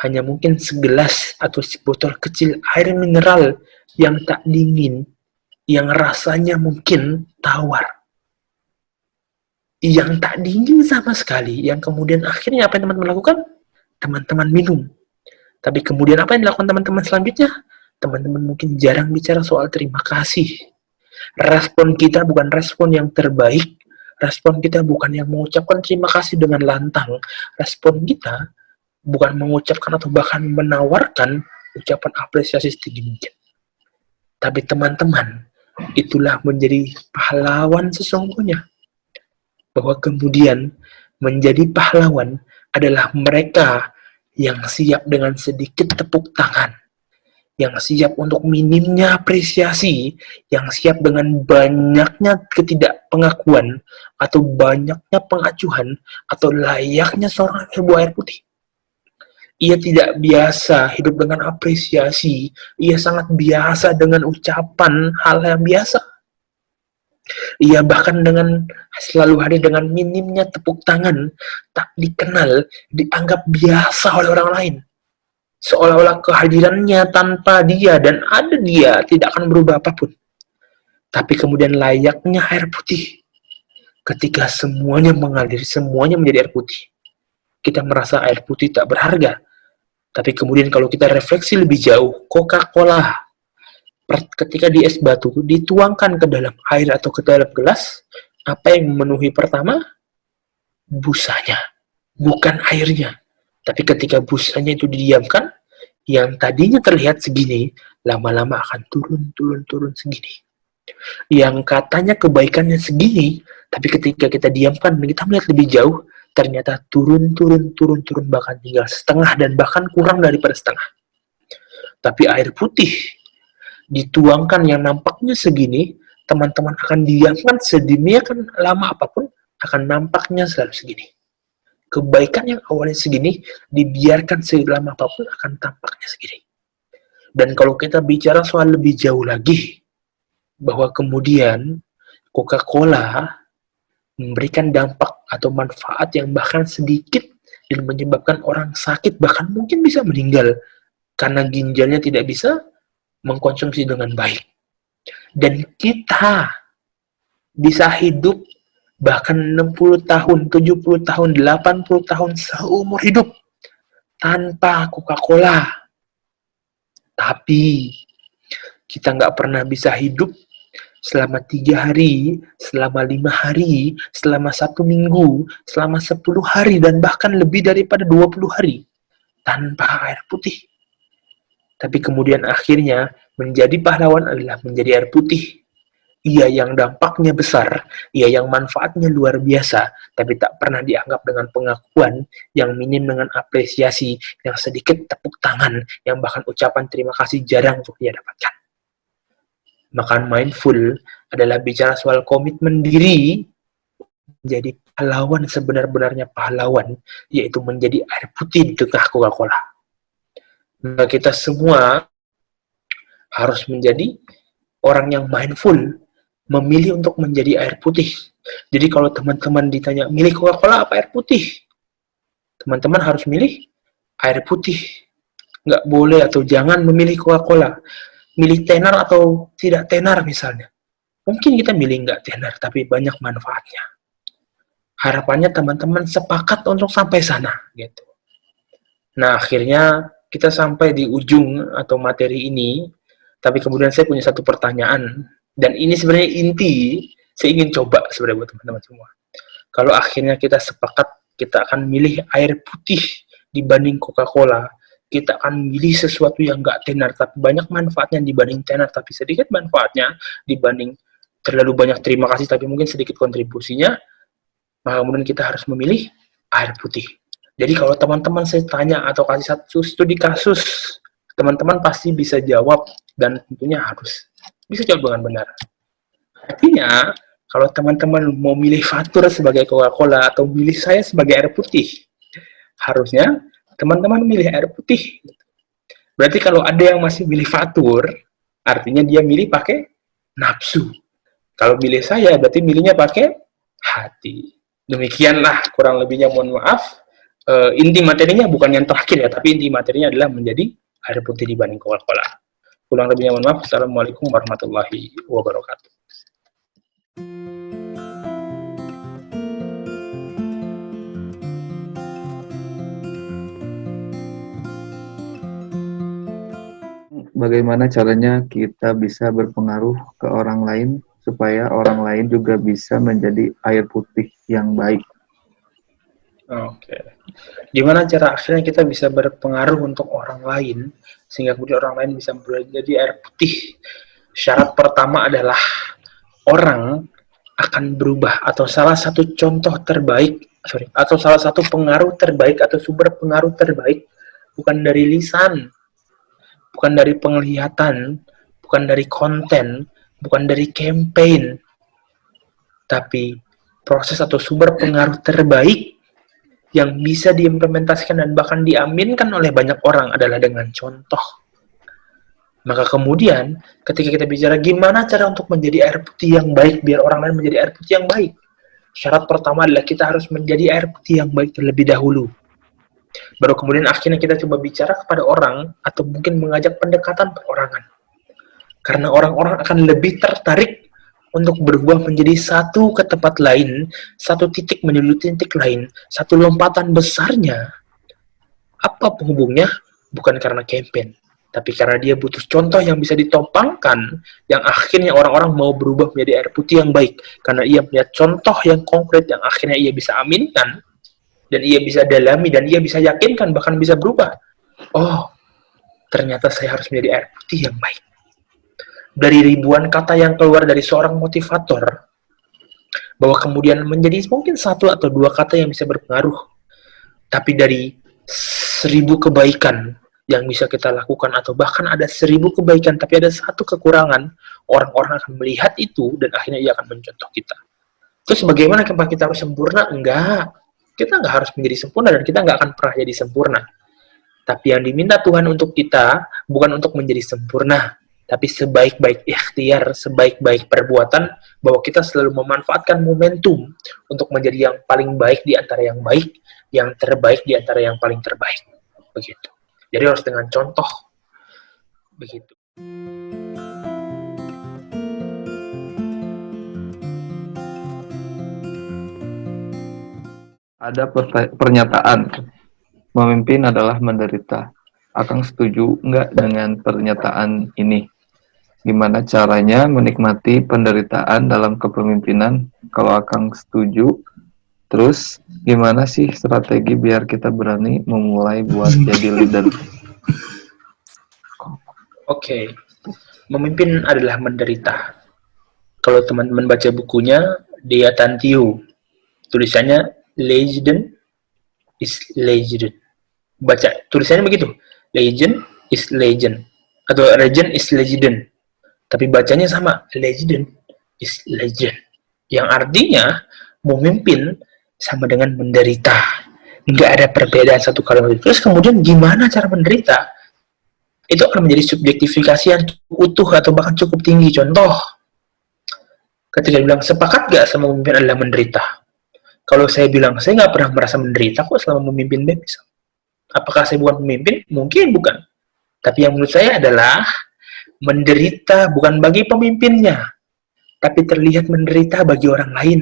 Hanya mungkin segelas atau sebotol kecil air mineral yang tak dingin, yang rasanya mungkin tawar. Yang tak dingin sama sekali, yang kemudian akhirnya apa yang teman-teman lakukan? Teman-teman minum. Tapi kemudian apa yang dilakukan teman-teman selanjutnya? Teman-teman mungkin jarang bicara soal terima kasih. Respon kita bukan respon yang terbaik. Respon kita bukan yang mengucapkan terima kasih dengan lantang. Respon kita bukan mengucapkan atau bahkan menawarkan ucapan apresiasi setinggi mungkin. Tapi teman-teman, itulah menjadi pahlawan sesungguhnya. Bahwa kemudian menjadi pahlawan adalah mereka yang siap dengan sedikit tepuk tangan, yang siap untuk minimnya apresiasi, yang siap dengan banyaknya ketidakpengakuan, atau banyaknya pengacuhan, atau layaknya seorang sebuah air putih. Ia tidak biasa hidup dengan apresiasi, ia sangat biasa dengan ucapan hal yang biasa. Ia bahkan dengan selalu hadir dengan minimnya tepuk tangan, tak dikenal, dianggap biasa oleh orang lain. Seolah-olah kehadirannya tanpa dia dan ada dia tidak akan berubah apapun. Tapi kemudian layaknya air putih, ketika semuanya mengalir, semuanya menjadi air putih. Kita merasa air putih tak berharga. Tapi kemudian kalau kita refleksi lebih jauh, Coca-Cola ketika di es batu dituangkan ke dalam air atau ke dalam gelas, apa yang memenuhi pertama? Busanya, bukan airnya. Tapi ketika busanya itu didiamkan, yang tadinya terlihat segini, lama-lama akan turun segini. Yang katanya kebaikannya segini, tapi ketika kita diamkan dan kita melihat lebih jauh, ternyata turun, bahkan tinggal setengah dan bahkan kurang daripada setengah. Tapi air putih dituangkan yang nampaknya segini, teman-teman akan diamkan sedemikian lama apapun, akan nampaknya selalu segini. Kebaikan yang awalnya segini, dibiarkan selama apapun akan tampaknya segini. Dan kalau kita bicara soal lebih jauh lagi, bahwa kemudian Coca-Cola memberikan dampak atau manfaat yang bahkan sedikit dan menyebabkan orang sakit, bahkan mungkin bisa meninggal karena ginjalnya tidak bisa mengkonsumsi dengan baik. Dan kita bisa hidup bahkan 60 tahun, 70 tahun, 80 tahun seumur hidup tanpa Coca-Cola. Tapi kita nggak pernah bisa hidup selama 3 hari, selama 5 hari, selama 1 minggu, selama 10 hari, dan bahkan lebih daripada 20 hari tanpa air putih. Tapi kemudian akhirnya menjadi pahlawan adalah menjadi air putih. Ia yang dampaknya besar, ia yang manfaatnya luar biasa, tapi tak pernah dianggap dengan pengakuan, yang minim dengan apresiasi, yang sedikit tepuk tangan, yang bahkan ucapan terima kasih jarang untuk ia dapatkan. Maka mindful adalah bicara soal komitmen diri, menjadi pahlawan sebenar-benarnya pahlawan, yaitu menjadi air putih di tengah Coca-Cola. Maka kita semua harus menjadi orang yang mindful, memilih untuk menjadi air putih. Jadi kalau teman-teman ditanya, milih Coca-Cola apa air putih? Teman-teman harus milih air putih. Nggak boleh atau jangan memilih Coca-Cola. Milih tenar atau tidak tenar misalnya. Mungkin kita milih nggak tenar, tapi banyak manfaatnya. Harapannya teman-teman sepakat untuk sampai sana, gitu. Nah, akhirnya kita sampai di ujung atau materi ini, tapi kemudian saya punya satu pertanyaan, dan ini sebenarnya inti, saya ingin coba sebenarnya buat teman-teman semua. Kalau akhirnya kita sepakat, kita akan milih air putih dibanding Coca-Cola, kita akan milih sesuatu yang nggak tenar, tapi banyak manfaatnya dibanding tenar, tapi sedikit manfaatnya dibanding terlalu banyak terima kasih, tapi mungkin sedikit kontribusinya, maka kemudian kita harus memilih air putih. Jadi kalau teman-teman saya tanya atau kasih satu studi kasus, teman-teman pasti bisa jawab dan tentunya harus bisa jawab dengan benar. Artinya, kalau teman-teman mau milih Fatur sebagai Coca-Cola atau milih saya sebagai air putih, harusnya teman-teman milih air putih. Berarti kalau ada yang masih milih Fatur, artinya dia milih pakai nafsu. Kalau milih saya, berarti milihnya pakai hati. Demikianlah kurang lebihnya, mohon maaf. Inti materinya bukan yang terakhir ya, tapi inti materinya adalah menjadi air putih dibanding Coca-Cola. Kurang lebihnya mohon maaf. Assalamualaikum warahmatullahi wabarakatuh. Bagaimana caranya kita bisa berpengaruh ke orang lain supaya orang lain juga bisa menjadi air putih yang baik? Oke. Gimana cara akhirnya kita bisa berpengaruh untuk orang lain sehingga kemudian orang lain bisa menjadi air putih? Syarat pertama adalah orang akan berubah, atau salah satu contoh terbaik, atau salah satu pengaruh terbaik atau sumber pengaruh terbaik bukan dari lisan, bukan dari penglihatan, bukan dari konten, bukan dari campaign, tapi proses atau sumber pengaruh terbaik yang bisa diimplementasikan dan bahkan diaminkan oleh banyak orang adalah dengan contoh. Maka kemudian ketika kita bicara gimana cara untuk menjadi air putih yang baik biar orang lain menjadi air putih yang baik, syarat pertama adalah kita harus menjadi air putih yang baik terlebih dahulu. Baru kemudian akhirnya kita coba bicara kepada orang atau mungkin mengajak pendekatan perorangan. Karena orang-orang akan lebih tertarik untuk berubah menjadi satu ke tempat lain, satu titik menuju titik lain, satu lompatan besarnya. Apa penghubungnya? Bukan karena campaign, tapi karena dia butuh contoh yang bisa ditopangkan, yang akhirnya orang-orang mau berubah menjadi air putih yang baik, karena ia melihat contoh yang konkret yang akhirnya ia bisa aminkan, dan ia bisa dalami, dan ia bisa yakinkan, bahkan bisa berubah. Oh, ternyata saya harus menjadi air putih yang baik. Dari ribuan kata yang keluar dari seorang motivator, bahwa kemudian menjadi mungkin satu atau dua kata yang bisa berpengaruh, tapi dari 1000 kebaikan yang bisa kita lakukan, atau bahkan ada 1000 kebaikan tapi ada satu kekurangan, orang-orang akan melihat itu dan akhirnya ia akan mencontoh kita. Terus bagaimana kita harus sempurna? Enggak, kita nggak harus menjadi sempurna dan kita nggak akan pernah jadi sempurna. Tapi yang diminta Tuhan untuk kita bukan untuk menjadi sempurna, tapi sebaik-baik ikhtiar, sebaik-baik perbuatan, bahwa kita selalu memanfaatkan momentum untuk menjadi yang paling baik di antara yang baik, yang terbaik di antara yang paling terbaik. Begitu. Jadi harus dengan contoh. Begitu. Ada pernyataan, memimpin adalah menderita. Akang setuju nggak dengan pernyataan ini? Gimana caranya menikmati penderitaan dalam kepemimpinan? Kalau Akang setuju, terus gimana sih strategi biar kita berani memulai buat jadi leader? Oke. Memimpin adalah menderita. Kalau teman-teman baca bukunya, Dea Tantiu, tulisannya legend is legend. Baca tulisannya begitu. Legend is legend. Atau legend is legend. Tapi bacanya sama, legend is legend. Yang artinya, memimpin sama dengan menderita. Nggak ada perbedaan satu kalimat. Terus kemudian gimana cara menderita? Itu akan menjadi subjektifikasi yang utuh atau bahkan cukup tinggi. Contoh, ketika bilang, sepakat nggak sama memimpin adalah menderita? Kalau saya bilang, saya nggak pernah merasa menderita kok selama memimpin BEM. Apakah saya bukan pemimpin? Mungkin bukan. Tapi yang menurut saya adalah menderita bukan bagi pemimpinnya, tapi terlihat menderita bagi orang lain.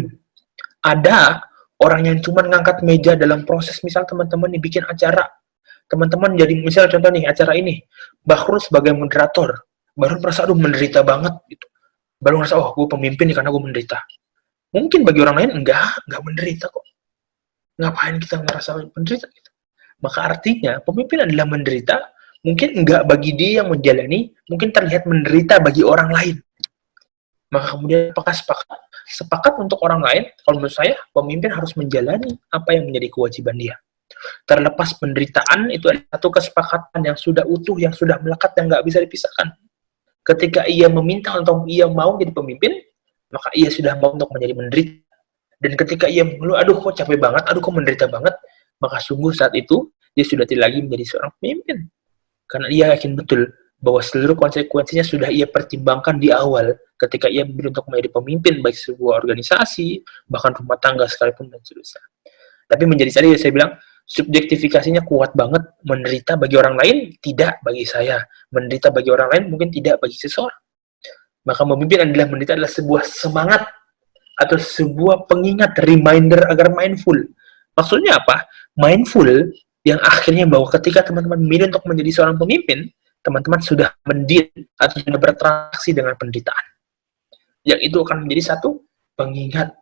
Ada orang yang cuma ngangkat meja dalam proses, misal teman-teman nih bikin acara, teman-teman jadi, misal contoh nih acara ini, Bahrul sebagai moderator, baru merasa aduh menderita banget gitu. Baru merasa oh gue pemimpin nih karena gue menderita. Mungkin bagi orang lain enggak menderita kok. Ngapain kita ngerasa menderita gitu. Maka artinya pemimpin adalah menderita, mungkin enggak bagi dia yang menjalani, mungkin terlihat menderita bagi orang lain. Maka kemudian apakah sepakat untuk orang lain? Kalau menurut saya, pemimpin harus menjalani apa yang menjadi kewajiban dia. Terlepas penderitaan, itu adalah satu kesepakatan yang sudah utuh, yang sudah melekat, yang nggak bisa dipisahkan. Ketika ia meminta atau ia mau jadi pemimpin, maka ia sudah mau untuk menjadi menderita. Dan ketika ia mengeluh, aduh kok capek banget, aduh kok menderita banget, maka sungguh saat itu, dia sudah tidak lagi menjadi seorang pemimpin. Karena ia yakin betul bahwa seluruh konsekuensinya sudah ia pertimbangkan di awal ketika ia memilih untuk menjadi pemimpin baik sebuah organisasi, bahkan rumah tangga sekalipun dan seterusnya. Tapi menjadi tadi saya bilang subjektifikasinya kuat banget. Menderita bagi orang lain tidak bagi saya, menderita bagi orang lain mungkin tidak bagi seseorang. Maka memimpin adalah sebuah semangat atau sebuah pengingat, reminder agar mindful. Maksudnya apa? Mindful yang akhirnya bahwa ketika teman-teman memilih untuk menjadi seorang pemimpin, teman-teman sudah mendeal atau sudah bertransaksi dengan penderitaan. Yang itu akan menjadi satu pengingat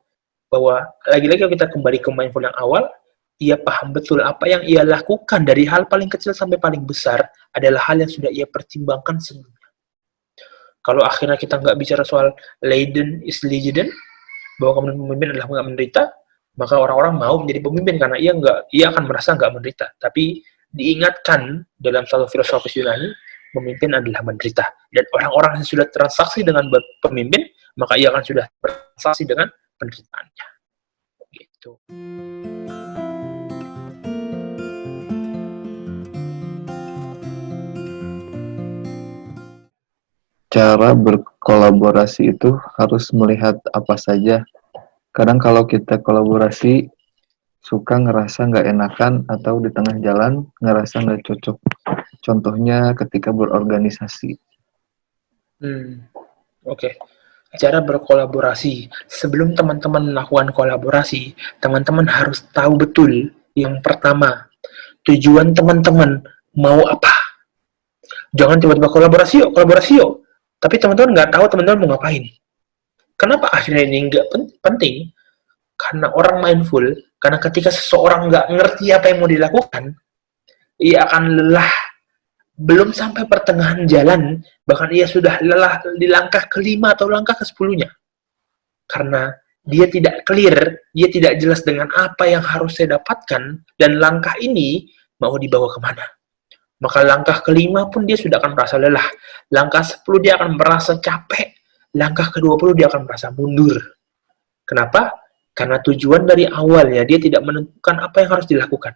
bahwa lagi-lagi kita kembali ke mindful yang awal, ia paham betul apa yang ia lakukan dari hal paling kecil sampai paling besar adalah hal yang sudah ia pertimbangkan sebelumnya. Kalau akhirnya kita nggak bicara soal Leiden is legend, bahwa kemudian pemimpin adalah nggak menderita, maka orang-orang mau menjadi pemimpin karena ia akan merasa nggak menderita. Tapi diingatkan dalam satu filosofis Yunani, pemimpin adalah menderita. Dan orang-orang yang sudah transaksi dengan pemimpin, maka ia akan sudah transaksi dengan penderitaannya. Gitu. Cara berkolaborasi itu harus melihat apa saja. Kadang kalau kita kolaborasi, suka ngerasa nggak enakan atau di tengah jalan ngerasa nggak cocok. Contohnya ketika berorganisasi. Oke. Cara berkolaborasi. Sebelum teman-teman melakukan kolaborasi, teman-teman harus tahu betul yang pertama, tujuan teman-teman mau apa. Jangan tiba-tiba kolaborasi yuk. Tapi teman-teman nggak tahu teman-teman mau ngapain. Kenapa akhirnya ini nggak penting? Karena orang mindful, karena ketika seseorang nggak ngerti apa yang mau dilakukan, ia akan lelah. Belum sampai pertengahan jalan, bahkan ia sudah lelah di langkah kelima atau langkah ke-10-nya. Karena dia tidak clear, dia tidak jelas dengan apa yang harus saya dapatkan, dan langkah ini mau dibawa kemana. Maka langkah kelima pun dia sudah akan merasa lelah. Langkah 10 dia akan merasa capek. Langkah ke-20 dia akan merasa mundur. Kenapa? Karena tujuan dari awalnya dia tidak menentukan apa yang harus dilakukan.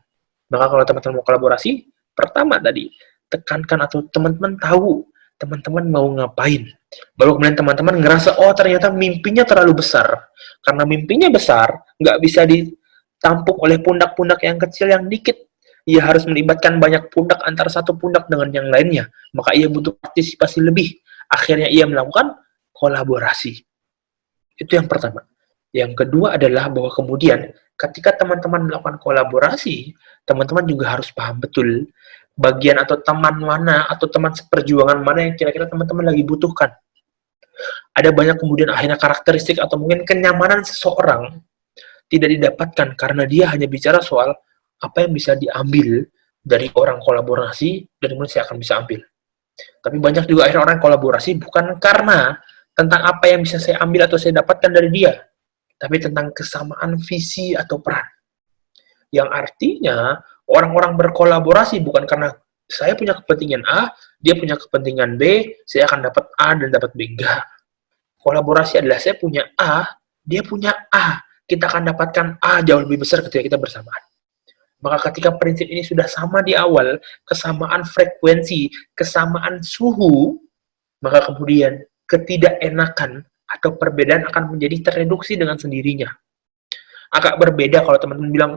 Maka kalau teman-teman mau kolaborasi, pertama tadi, tekankan atau teman-teman tahu teman-teman mau ngapain. Baru kemudian teman-teman ngerasa, oh ternyata mimpinya terlalu besar. Karena mimpinya besar, nggak bisa ditampung oleh pundak-pundak yang kecil yang dikit. Ia harus melibatkan banyak pundak antara satu pundak dengan yang lainnya. Maka ia butuh partisipasi lebih. Akhirnya ia melakukan kolaborasi. Itu yang pertama. Yang kedua adalah bahwa kemudian ketika teman-teman melakukan kolaborasi, teman-teman juga harus paham betul bagian atau teman mana atau teman seperjuangan mana yang kira-kira teman-teman lagi butuhkan. Ada banyak kemudian akhirnya karakteristik atau mungkin kenyamanan seseorang tidak didapatkan karena dia hanya bicara soal apa yang bisa diambil dari orang kolaborasi dan kemudian saya akan bisa ambil. Tapi banyak juga akhirnya orang kolaborasi bukan karena tentang apa yang bisa saya ambil atau saya dapatkan dari dia, tapi tentang kesamaan visi atau peran. Yang artinya orang-orang berkolaborasi bukan karena saya punya kepentingan A, dia punya kepentingan B, saya akan dapat A dan dapat B. Enggak. Kolaborasi adalah saya punya A, dia punya A. Kita akan dapatkan A jauh lebih besar ketika kita bersamaan. Maka ketika prinsip ini sudah sama di awal, kesamaan frekuensi, kesamaan suhu, maka kemudian ketidakenakan atau perbedaan akan menjadi tereduksi dengan sendirinya. Agak berbeda kalau teman-teman bilang,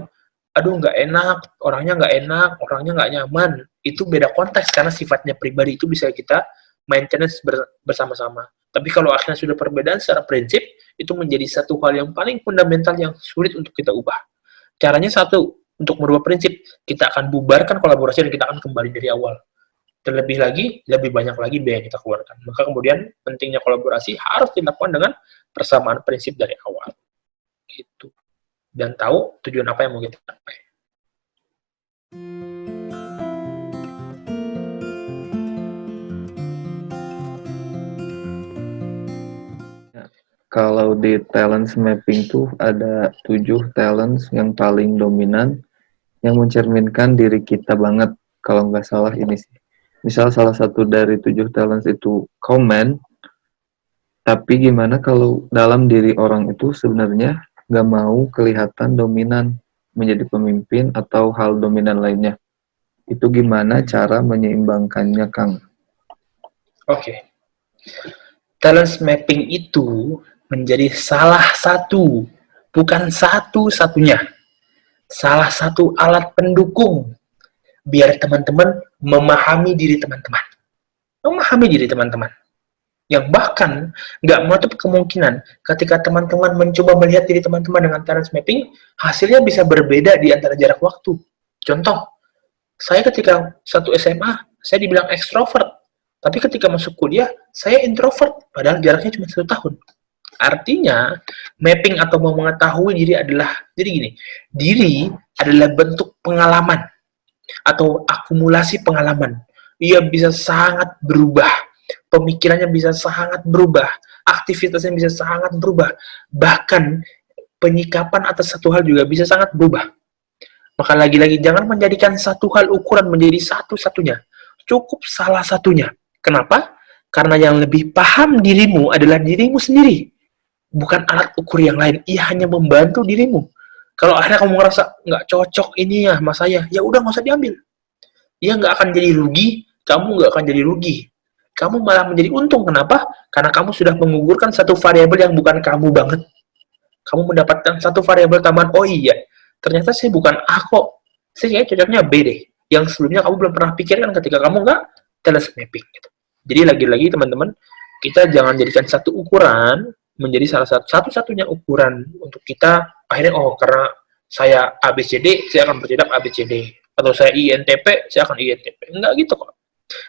aduh nggak enak, orangnya nggak nyaman. Itu beda konteks, karena sifatnya pribadi itu bisa kita maintenance bersama-sama. Tapi kalau akhirnya sudah perbedaan secara prinsip, itu menjadi satu hal yang paling fundamental yang sulit untuk kita ubah. Caranya satu, untuk merubah prinsip, kita akan bubarkan kolaborasi dan kita akan kembali dari awal. Terlebih lagi, lebih banyak lagi biaya yang kita keluarkan. Maka kemudian pentingnya kolaborasi harus dilakukan dengan persamaan prinsip dari awal. Gitu. Dan tahu tujuan apa yang mau kita capai. Kalau di talents mapping tuh ada 7 talents yang paling dominan yang mencerminkan diri kita banget, kalau nggak salah ini sih. Misal salah satu dari 7 talents itu comment, tapi gimana kalau dalam diri orang itu sebenarnya nggak mau kelihatan dominan menjadi pemimpin atau hal dominan lainnya. Itu gimana cara menyeimbangkannya, Kang? Oke. Talents mapping itu menjadi salah satu, bukan satu-satunya, salah satu alat pendukung biar teman-teman memahami diri teman-teman. Memahami diri teman-teman. Yang bahkan nggak menutup kemungkinan ketika teman-teman mencoba melihat diri teman-teman dengan talents mapping, hasilnya bisa berbeda di antara jarak waktu. Contoh, saya ketika satu SMA, saya dibilang ekstrovert. Tapi ketika masuk kuliah, saya introvert. Padahal jaraknya cuma 1 tahun. Artinya, mapping atau mau mengetahui diri adalah, jadi gini, diri adalah bentuk pengalaman atau akumulasi pengalaman. Ia bisa sangat berubah, pemikirannya bisa sangat berubah, aktivitasnya bisa sangat berubah, bahkan penyikapan atas satu hal juga bisa sangat berubah. Maka lagi-lagi, jangan menjadikan satu hal ukuran menjadi satu-satunya. Cukup salah satunya. Kenapa? Karena yang lebih paham dirimu adalah dirimu sendiri. Bukan alat ukur yang lain, ia hanya membantu dirimu. Kalau akhirnya kamu ngerasa nggak cocok ini ya sama saya, ya udah nggak usah diambil. Ia nggak akan jadi rugi, kamu nggak akan jadi rugi. Kamu malah menjadi untung. Kenapa? Karena kamu sudah mengugurkan satu variabel yang bukan kamu banget. Kamu mendapatkan satu variabel tambahan, oh iya, ternyata saya bukan A kok, saya cocoknya B deh. Yang sebelumnya kamu belum pernah pikirkan ketika kamu nggak talents mapping. Gitu. Jadi lagi-lagi teman-teman, kita jangan jadikan satu ukuran menjadi salah satu-satunya ukuran untuk kita akhirnya karena saya ABCD saya akan bertindak ABCD atau saya INTP saya akan INTP. Enggak gitu kok.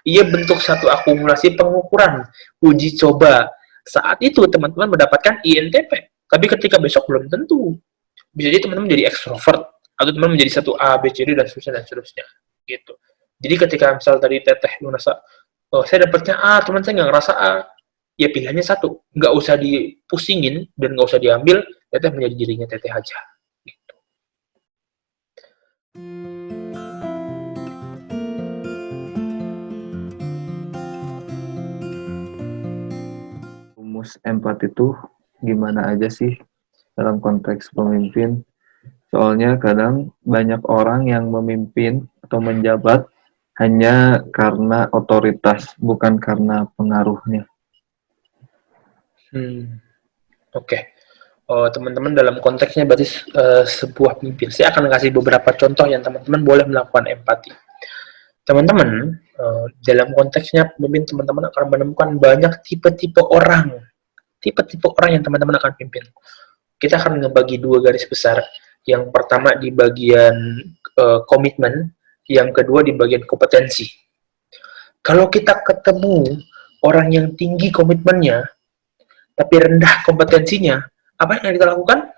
Ia bentuk satu akumulasi pengukuran uji coba. Saat itu teman-teman mendapatkan INTP, tapi ketika besok belum tentu. Bisa jadi teman-teman jadi ekstrovert atau teman-teman menjadi satu ABCD dan seterusnya gitu. Jadi ketika misal tadi Teteh merasa saya dapatnya A, teman saya nggak ngerasa A, ya pilihannya satu, nggak usah dipusingin dan nggak usah diambil, Teteh menjadi dirinya Teteh aja. Gitu. Rumus empati itu gimana aja sih dalam konteks pemimpin? Soalnya kadang banyak orang yang memimpin atau menjabat hanya karena otoritas, bukan karena pengaruhnya. Oke. Teman-teman dalam konteksnya berarti sebuah pemimpin. Saya akan kasih beberapa contoh yang teman-teman boleh melakukan empati. Teman-teman, dalam konteksnya pemimpin, teman-teman akan menemukan banyak tipe-tipe orang. Tipe-tipe orang yang teman-teman akan pimpin. Kita akan ngebagi 2 garis besar. Yang pertama di bagian komitmen, yang kedua di bagian kompetensi. Kalau kita ketemu orang yang tinggi komitmennya, tapi rendah kompetensinya, apa yang kita lakukan?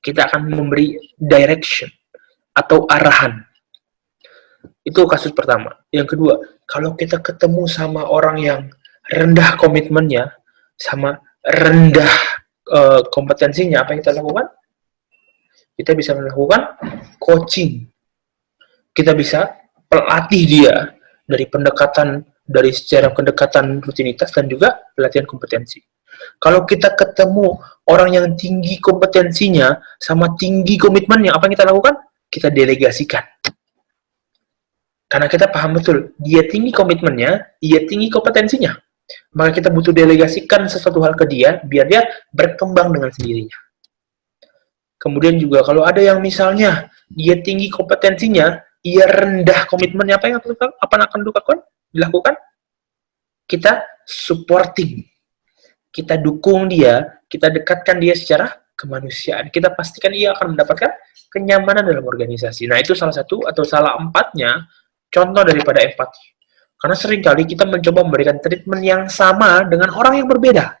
Kita akan memberi direction atau arahan. Itu kasus pertama. Yang kedua, kalau kita ketemu sama orang yang rendah komitmennya, sama rendah kompetensinya, apa yang kita lakukan? Kita bisa melakukan coaching. Kita bisa pelatih dia dari secara pendekatan rutinitas dan juga pelatihan kompetensi. Kalau kita ketemu orang yang tinggi kompetensinya sama tinggi komitmennya, apa yang kita lakukan? Kita delegasikan. Karena kita paham betul, dia tinggi komitmennya, dia tinggi kompetensinya. Maka kita butuh delegasikan sesuatu hal ke dia, biar dia berkembang dengan sendirinya. Kemudian juga kalau ada yang misalnya dia tinggi kompetensinya, ia rendah komitmennya, apa yang akan dilakukan? kita supporting, kita dukung dia, kita dekatkan dia secara kemanusiaan. Kita pastikan ia akan mendapatkan kenyamanan dalam organisasi. Nah, itu salah satu atau salah empatnya contoh daripada empati. Karena seringkali kita mencoba memberikan treatment yang sama dengan orang yang berbeda.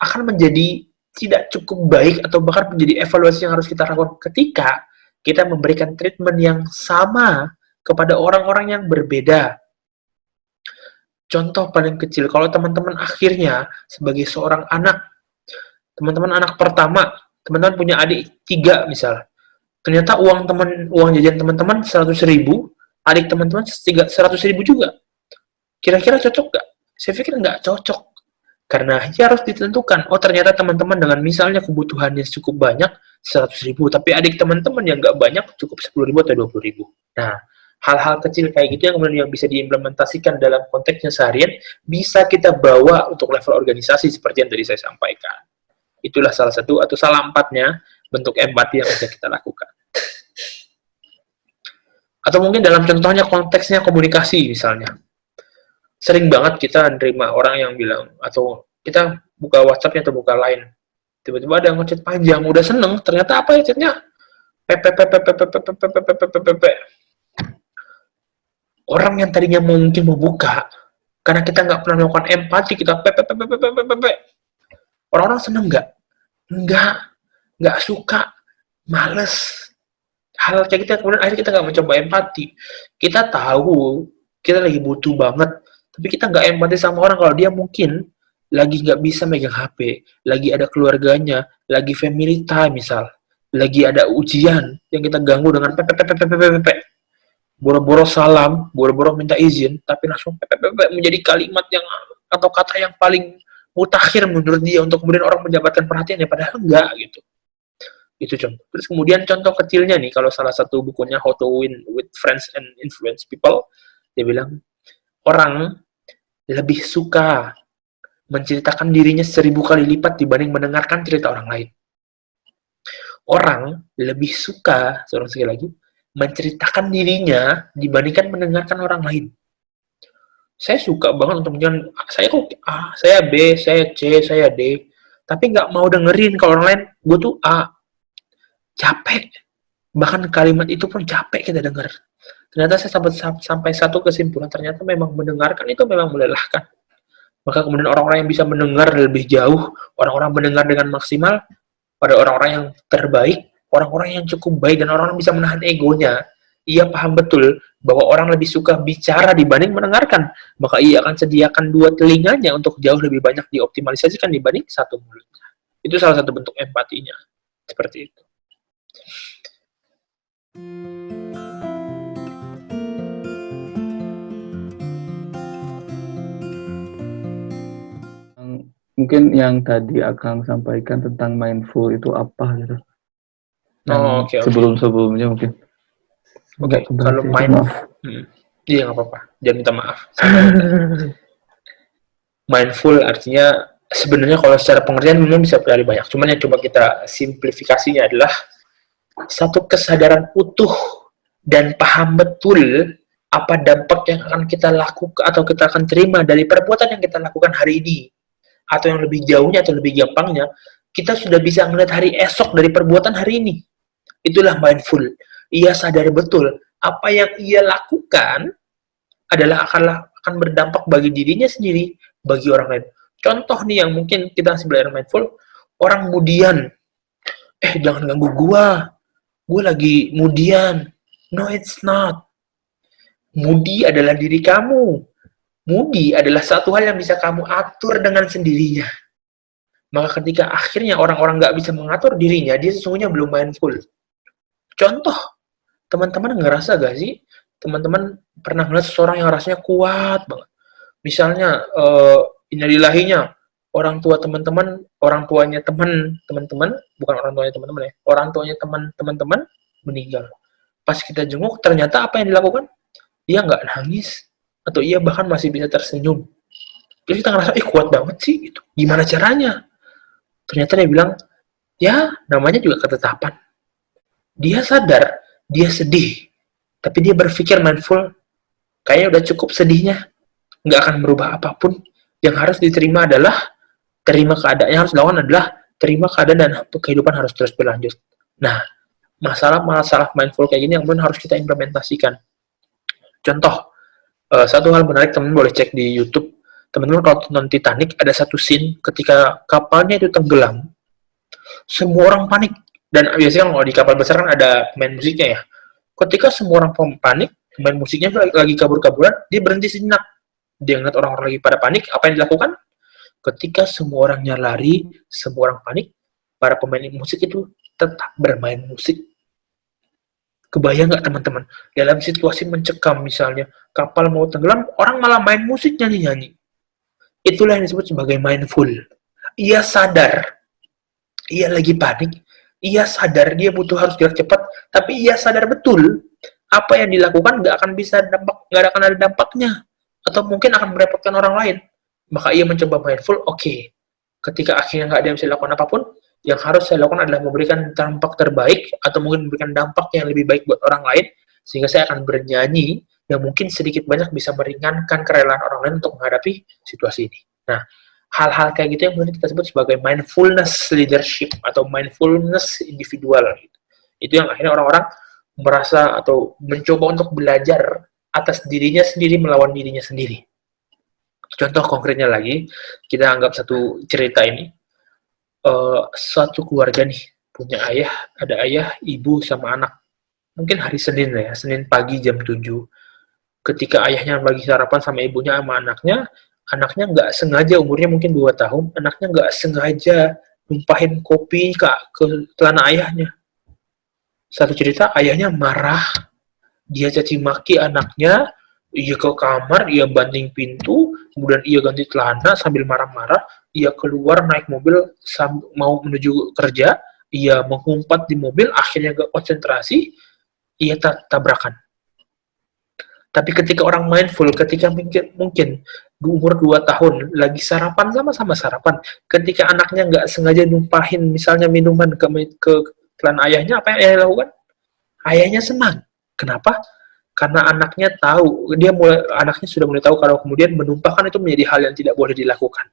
Akan menjadi tidak cukup baik atau bahkan menjadi evaluasi yang harus kita lakukan ketika kita memberikan treatment yang sama kepada orang-orang yang berbeda. Contoh paling kecil, kalau teman-teman akhirnya sebagai seorang anak, teman-teman anak pertama, teman-teman punya adik 3 misalnya, ternyata uang jajan teman-teman 100.000, adik teman-teman 100.000 juga. Kira-kira cocok nggak? Saya pikir nggak cocok. Karena harus ditentukan, oh ternyata teman-teman dengan misalnya kebutuhannya cukup banyak, 100.000, tapi adik teman-teman yang nggak banyak cukup 10.000 atau 20.000. Nah, hal-hal kecil kayak gitu yang kemudian yang bisa diimplementasikan dalam konteksnya seharian, bisa kita bawa untuk level organisasi seperti yang tadi saya sampaikan. Itulah salah satu atau salah 4-nya bentuk empati yang bisa kita lakukan. Atau mungkin dalam contohnya konteksnya komunikasi misalnya. Sering banget kita nerima orang yang bilang, atau kita buka WhatsApp-nya atau buka Line, tiba-tiba ada yang ngechat panjang, udah seneng, ternyata apa ya chatnya? Orang yang tadinya mungkin mau buka, karena kita nggak pernah melakukan empati, kita orang-orang seneng nggak? Nggak suka, males. Hal kayak kita kemudian akhirnya kita nggak mencoba empati. Kita tahu kita lagi butuh banget, tapi kita nggak empati sama orang kalau dia mungkin lagi nggak bisa megang HP, lagi ada keluarganya, lagi family time misal, lagi ada ujian yang kita ganggu dengan boro-boro salam, boro-boro minta izin, tapi langsung menjadi kalimat yang atau kata yang paling mutakhir menurut dia untuk kemudian orang mendapatkan perhatiannya, padahal enggak gitu. Itu contoh. Terus kemudian contoh kecilnya nih, kalau salah satu bukunya How to Win with Friends and Influence People, dia bilang, orang lebih suka menceritakan dirinya 1000 kali lipat dibanding mendengarkan cerita orang lain. Orang lebih suka, sekali lagi, menceritakan dirinya dibandingkan mendengarkan orang lain. Saya suka banget untuk menjelaskan, saya kok A, saya B, saya C, saya D, tapi nggak mau dengerin kalau orang lain, gue tuh A. Capek. Bahkan kalimat itu pun capek kita dengar. Ternyata saya sampai satu kesimpulan, ternyata memang mendengarkan itu memang melelahkan. Maka kemudian orang-orang yang bisa mendengar lebih jauh, orang-orang mendengar dengan maksimal, pada orang-orang yang terbaik, orang-orang yang cukup baik, dan orang-orang bisa menahan egonya, ia paham betul bahwa orang lebih suka bicara dibanding mendengarkan. Maka ia akan sediakan 2 telinganya untuk jauh lebih banyak dioptimalisasikan dibanding 1 mulutnya. Itu salah satu bentuk empatinya. Seperti itu. Mungkin yang tadi Akang sampaikan tentang mindful itu apa gitu. Okay. Sebelum-sebelumnya mungkin. Oke, kalau iya nggak apa-apa, jangan minta maaf. Mindful artinya sebenarnya kalau secara pengertian memang bisa berarti banyak. Cuman yang coba kita simplifikasinya adalah satu kesadaran utuh dan paham betul apa dampak yang akan kita lakukan atau kita akan terima dari perbuatan yang kita lakukan hari ini. Atau yang lebih jauhnya atau lebih gampangnya, kita sudah bisa melihat hari esok dari perbuatan hari ini. Itulah mindful. Ia sadar betul apa yang ia lakukan adalah akan berdampak bagi dirinya sendiri, bagi orang lain. Contoh nih yang mungkin kita sebenarnya mindful, orang mudian, jangan ganggu gue lagi mudian. No, it's not. Mudi adalah diri kamu. Mudi adalah satu hal yang bisa kamu atur dengan sendirinya. Maka ketika akhirnya orang-orang nggak bisa mengatur dirinya, dia sesungguhnya belum mindful. Contoh, teman-teman ngerasa gak sih? Teman-teman pernah ngeliat seseorang yang rasanya kuat banget. Misalnya, innalillahinya, orang tua teman-teman, orang tuanya teman-teman, bukan orang tuanya teman-teman ya, orang tuanya teman-teman meninggal. Pas kita jenguk, ternyata apa yang dilakukan? Dia nggak nangis, atau ia bahkan masih bisa tersenyum. Terus kita ngerasa, kuat banget sih, gitu. Gimana caranya? Ternyata dia bilang, ya namanya juga ketetapan. Dia sadar, dia sedih, tapi dia berpikir mindful, kayaknya udah cukup sedihnya. nggak akan merubah apapun. Yang harus diterima adalah terima keadaan. Yang harus dilakukan adalah terima keadaan dan kehidupan harus terus berlanjut. Nah, masalah-masalah mindful kayak gini yang benar harus kita implementasikan. Contoh, satu hal menarik, teman-teman boleh cek di YouTube. Teman-teman kalau nonton Titanic, ada satu scene ketika kapalnya itu tenggelam, semua orang panik. Dan biasanya kalau di kapal besar kan ada pemain musiknya ya. Ketika semua orang panik, pemain musiknya lagi kabur-kaburan, dia berhenti sejenak. Dia ngeliat orang-orang lagi pada panik, apa yang dilakukan? Ketika semua orangnya lari, semua orang panik, para pemain musik itu tetap bermain musik. Kebayang nggak teman-teman? Dalam situasi mencekam misalnya, kapal mau tenggelam, orang malah main musik nyanyi-nyanyi. Itulah yang disebut sebagai mindful. Ia sadar, ia lagi panik, ia sadar dia butuh harus gerak cepat, tapi ia sadar betul apa yang dilakukan nggak akan ada dampaknya, atau mungkin akan merepotkan orang lain. Maka ia mencoba mindful. Oke. Ketika akhirnya nggak ada yang bisa dilakukan apapun, yang harus saya lakukan adalah memberikan dampak terbaik, atau mungkin memberikan dampak yang lebih baik buat orang lain, sehingga saya akan bernyanyi yang mungkin sedikit banyak bisa meringankan kerelaan orang lain untuk menghadapi situasi ini. Nah, hal-hal kayak gitu yang kemudian kita sebut sebagai mindfulness leadership atau mindfulness individual. Itu yang akhirnya orang-orang merasa atau mencoba untuk belajar atas dirinya sendiri melawan dirinya sendiri. Contoh konkretnya lagi, kita anggap satu cerita ini. Suatu keluarga nih, punya ayah, ada ayah, ibu, sama anak. Mungkin hari Senin lah ya, Senin pagi jam 7. Ketika ayahnya lagi sarapan sama ibunya sama anaknya nggak sengaja, umurnya mungkin 2 tahun, anaknya nggak sengaja numpahin kopi ke celana ayahnya. Satu cerita, ayahnya marah, dia caci maki anaknya, ia ke kamar, ia banting pintu, kemudian ia ganti celana sambil marah-marah, ia keluar naik mobil mau menuju kerja, ia mengumpat di mobil, akhirnya gak konsentrasi, ia tabrakan. Tapi ketika orang mindful, ketika mungkin di umur 2 tahun, lagi sarapan, sama-sama sarapan, ketika anaknya nggak sengaja numpahin misalnya minuman ke celana ayahnya, apa yang ayah lakukan? Ayahnya senang. Kenapa? Karena anaknya tahu, anaknya sudah mulai tahu kalau kemudian menumpahkan itu menjadi hal yang tidak boleh dilakukan.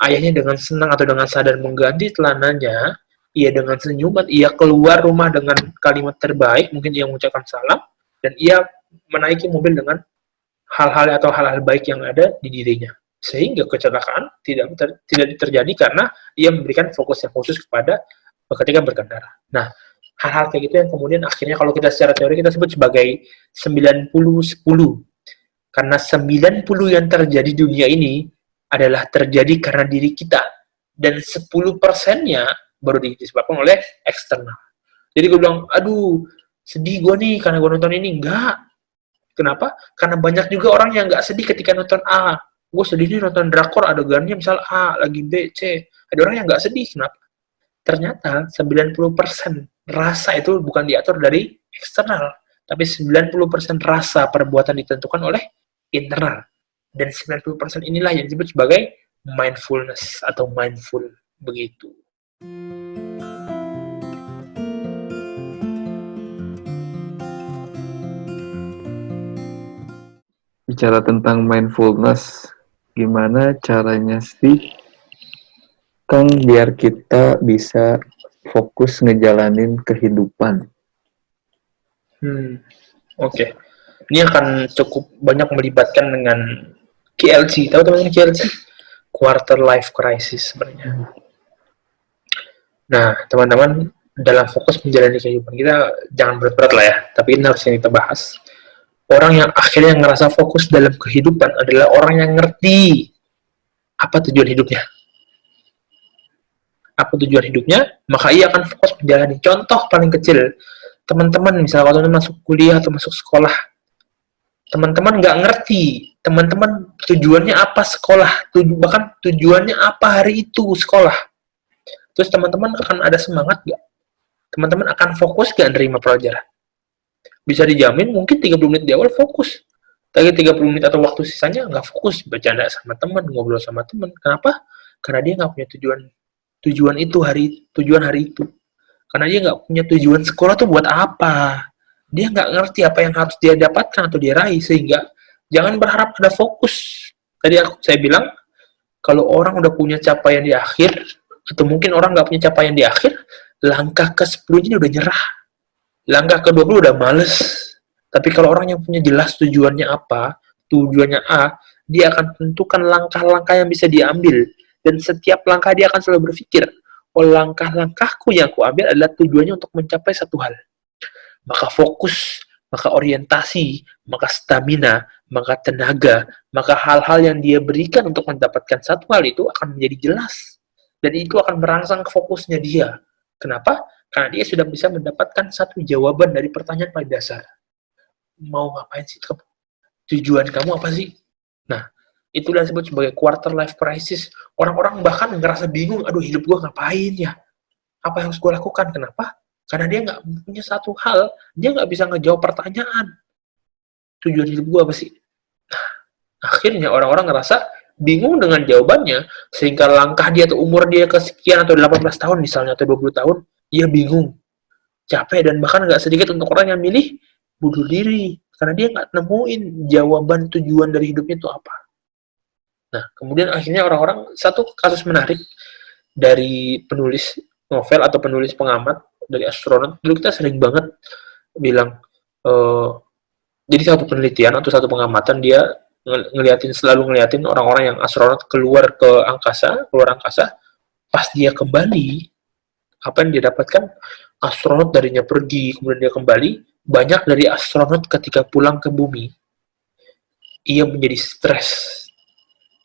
Ayahnya dengan senang atau dengan sadar mengganti celananya, ia dengan senyuman, ia keluar rumah dengan kalimat terbaik, mungkin ia mengucapkan salam, dan ia menaiki mobil dengan hal-hal baik yang ada di dirinya. Sehingga kecelakaan tidak terjadi karena ia memberikan fokus yang khusus ketika berkendara. Nah, hal-hal kayak gitu yang kemudian akhirnya kalau kita secara teori kita sebut sebagai 90-10. Karena 90 yang terjadi di dunia ini adalah terjadi karena diri kita. Dan 10%-nya baru disebabkan oleh eksternal. Jadi gue bilang, aduh, sedih gue nih karena gue nonton ini. Enggak. Kenapa? Karena banyak juga orang yang nggak sedih ketika nonton A. Gue sedih nih nonton drakor, adegannya misal A, lagi B, C. Ada orang yang nggak sedih. Kenapa? Ternyata 90% rasa itu bukan diatur dari eksternal, tapi 90% rasa perbuatan ditentukan oleh internal. Dan 90% inilah yang disebut sebagai mindfulness atau mindful, begitu. Bicara tentang mindfulness, gimana caranya sih Kang biar kita bisa fokus ngejalanin kehidupan? Oke. Ini akan cukup banyak melibatkan dengan KLC. Tahu teman-teman KLC? Quarter Life Crisis sebenarnya. Nah, teman-teman, dalam fokus menjalani kehidupan kita, jangan berat-berat lah ya. Tapi ini harus yang kita bahas. Orang yang akhirnya ngerasa fokus dalam kehidupan adalah orang yang ngerti apa tujuan hidupnya. Apa tujuan hidupnya, maka ia akan fokus menjalani. Contoh paling kecil, teman-teman misalnya kalau teman masuk kuliah atau masuk sekolah, teman-teman nggak ngerti, teman-teman tujuannya apa sekolah, bahkan tujuannya apa hari itu sekolah. Terus teman-teman akan ada semangat nggak? Teman-teman akan fokus nggak nerima pelajaran? Bisa dijamin mungkin 30 menit di awal fokus. Tapi 30 menit atau waktu sisanya nggak fokus, bercanda sama teman, ngobrol sama teman. Kenapa? Karena dia nggak punya tujuan hari itu. Karena dia nggak punya tujuan sekolah tuh buat apa. Dia nggak ngerti apa yang harus dia dapatkan atau dia raih, sehingga Jangan berharap ada fokus. Tadi saya bilang, kalau orang udah punya capaian di akhir, atau mungkin orang nggak punya capaian di akhir, langkah ke-10-nya udah nyerah. Langkah ke-20 udah males. Tapi kalau orang yang punya jelas tujuannya apa, tujuannya A, dia akan tentukan langkah-langkah yang bisa diambil. Dan setiap langkah dia akan selalu berpikir, oh langkah-langkahku yang aku ambil adalah tujuannya untuk mencapai satu hal. Maka fokus, maka orientasi, maka stamina, maka tenaga, maka hal-hal yang dia berikan untuk mendapatkan satu hal itu akan menjadi jelas. Dan itu akan merangsang ke fokusnya dia. Kenapa? Karena dia sudah bisa mendapatkan satu jawaban dari pertanyaan paling dasar. Mau ngapain sih kamu? Tujuan kamu apa sih? Nah, itulah disebut sebagai quarter life crisis. Orang-orang bahkan ngerasa bingung, aduh hidup gue ngapain ya? Apa yang harus gue lakukan? Kenapa? Karena dia nggak punya satu hal, dia nggak bisa ngejawab pertanyaan. Tujuan hidup gue apa sih? Nah, akhirnya orang-orang ngerasa bingung dengan jawabannya, sehingga langkah dia atau umur dia kesekian atau 18 tahun misalnya, atau 20 tahun, dia bingung, capek, dan bahkan nggak sedikit untuk orang yang milih bunuh diri, karena dia nggak nemuin jawaban tujuan dari hidupnya itu apa. Nah, kemudian akhirnya orang-orang, satu kasus menarik dari penulis novel atau penulis pengamat, dari astronot, dulu kita sering banget bilang, jadi satu penelitian atau satu pengamatan dia selalu ngeliatin orang-orang yang astronot keluar angkasa, pas dia kembali, apa yang dia dapatkan? Astronot darinya pergi, kemudian dia kembali, banyak dari astronot ketika pulang ke bumi, ia menjadi stres,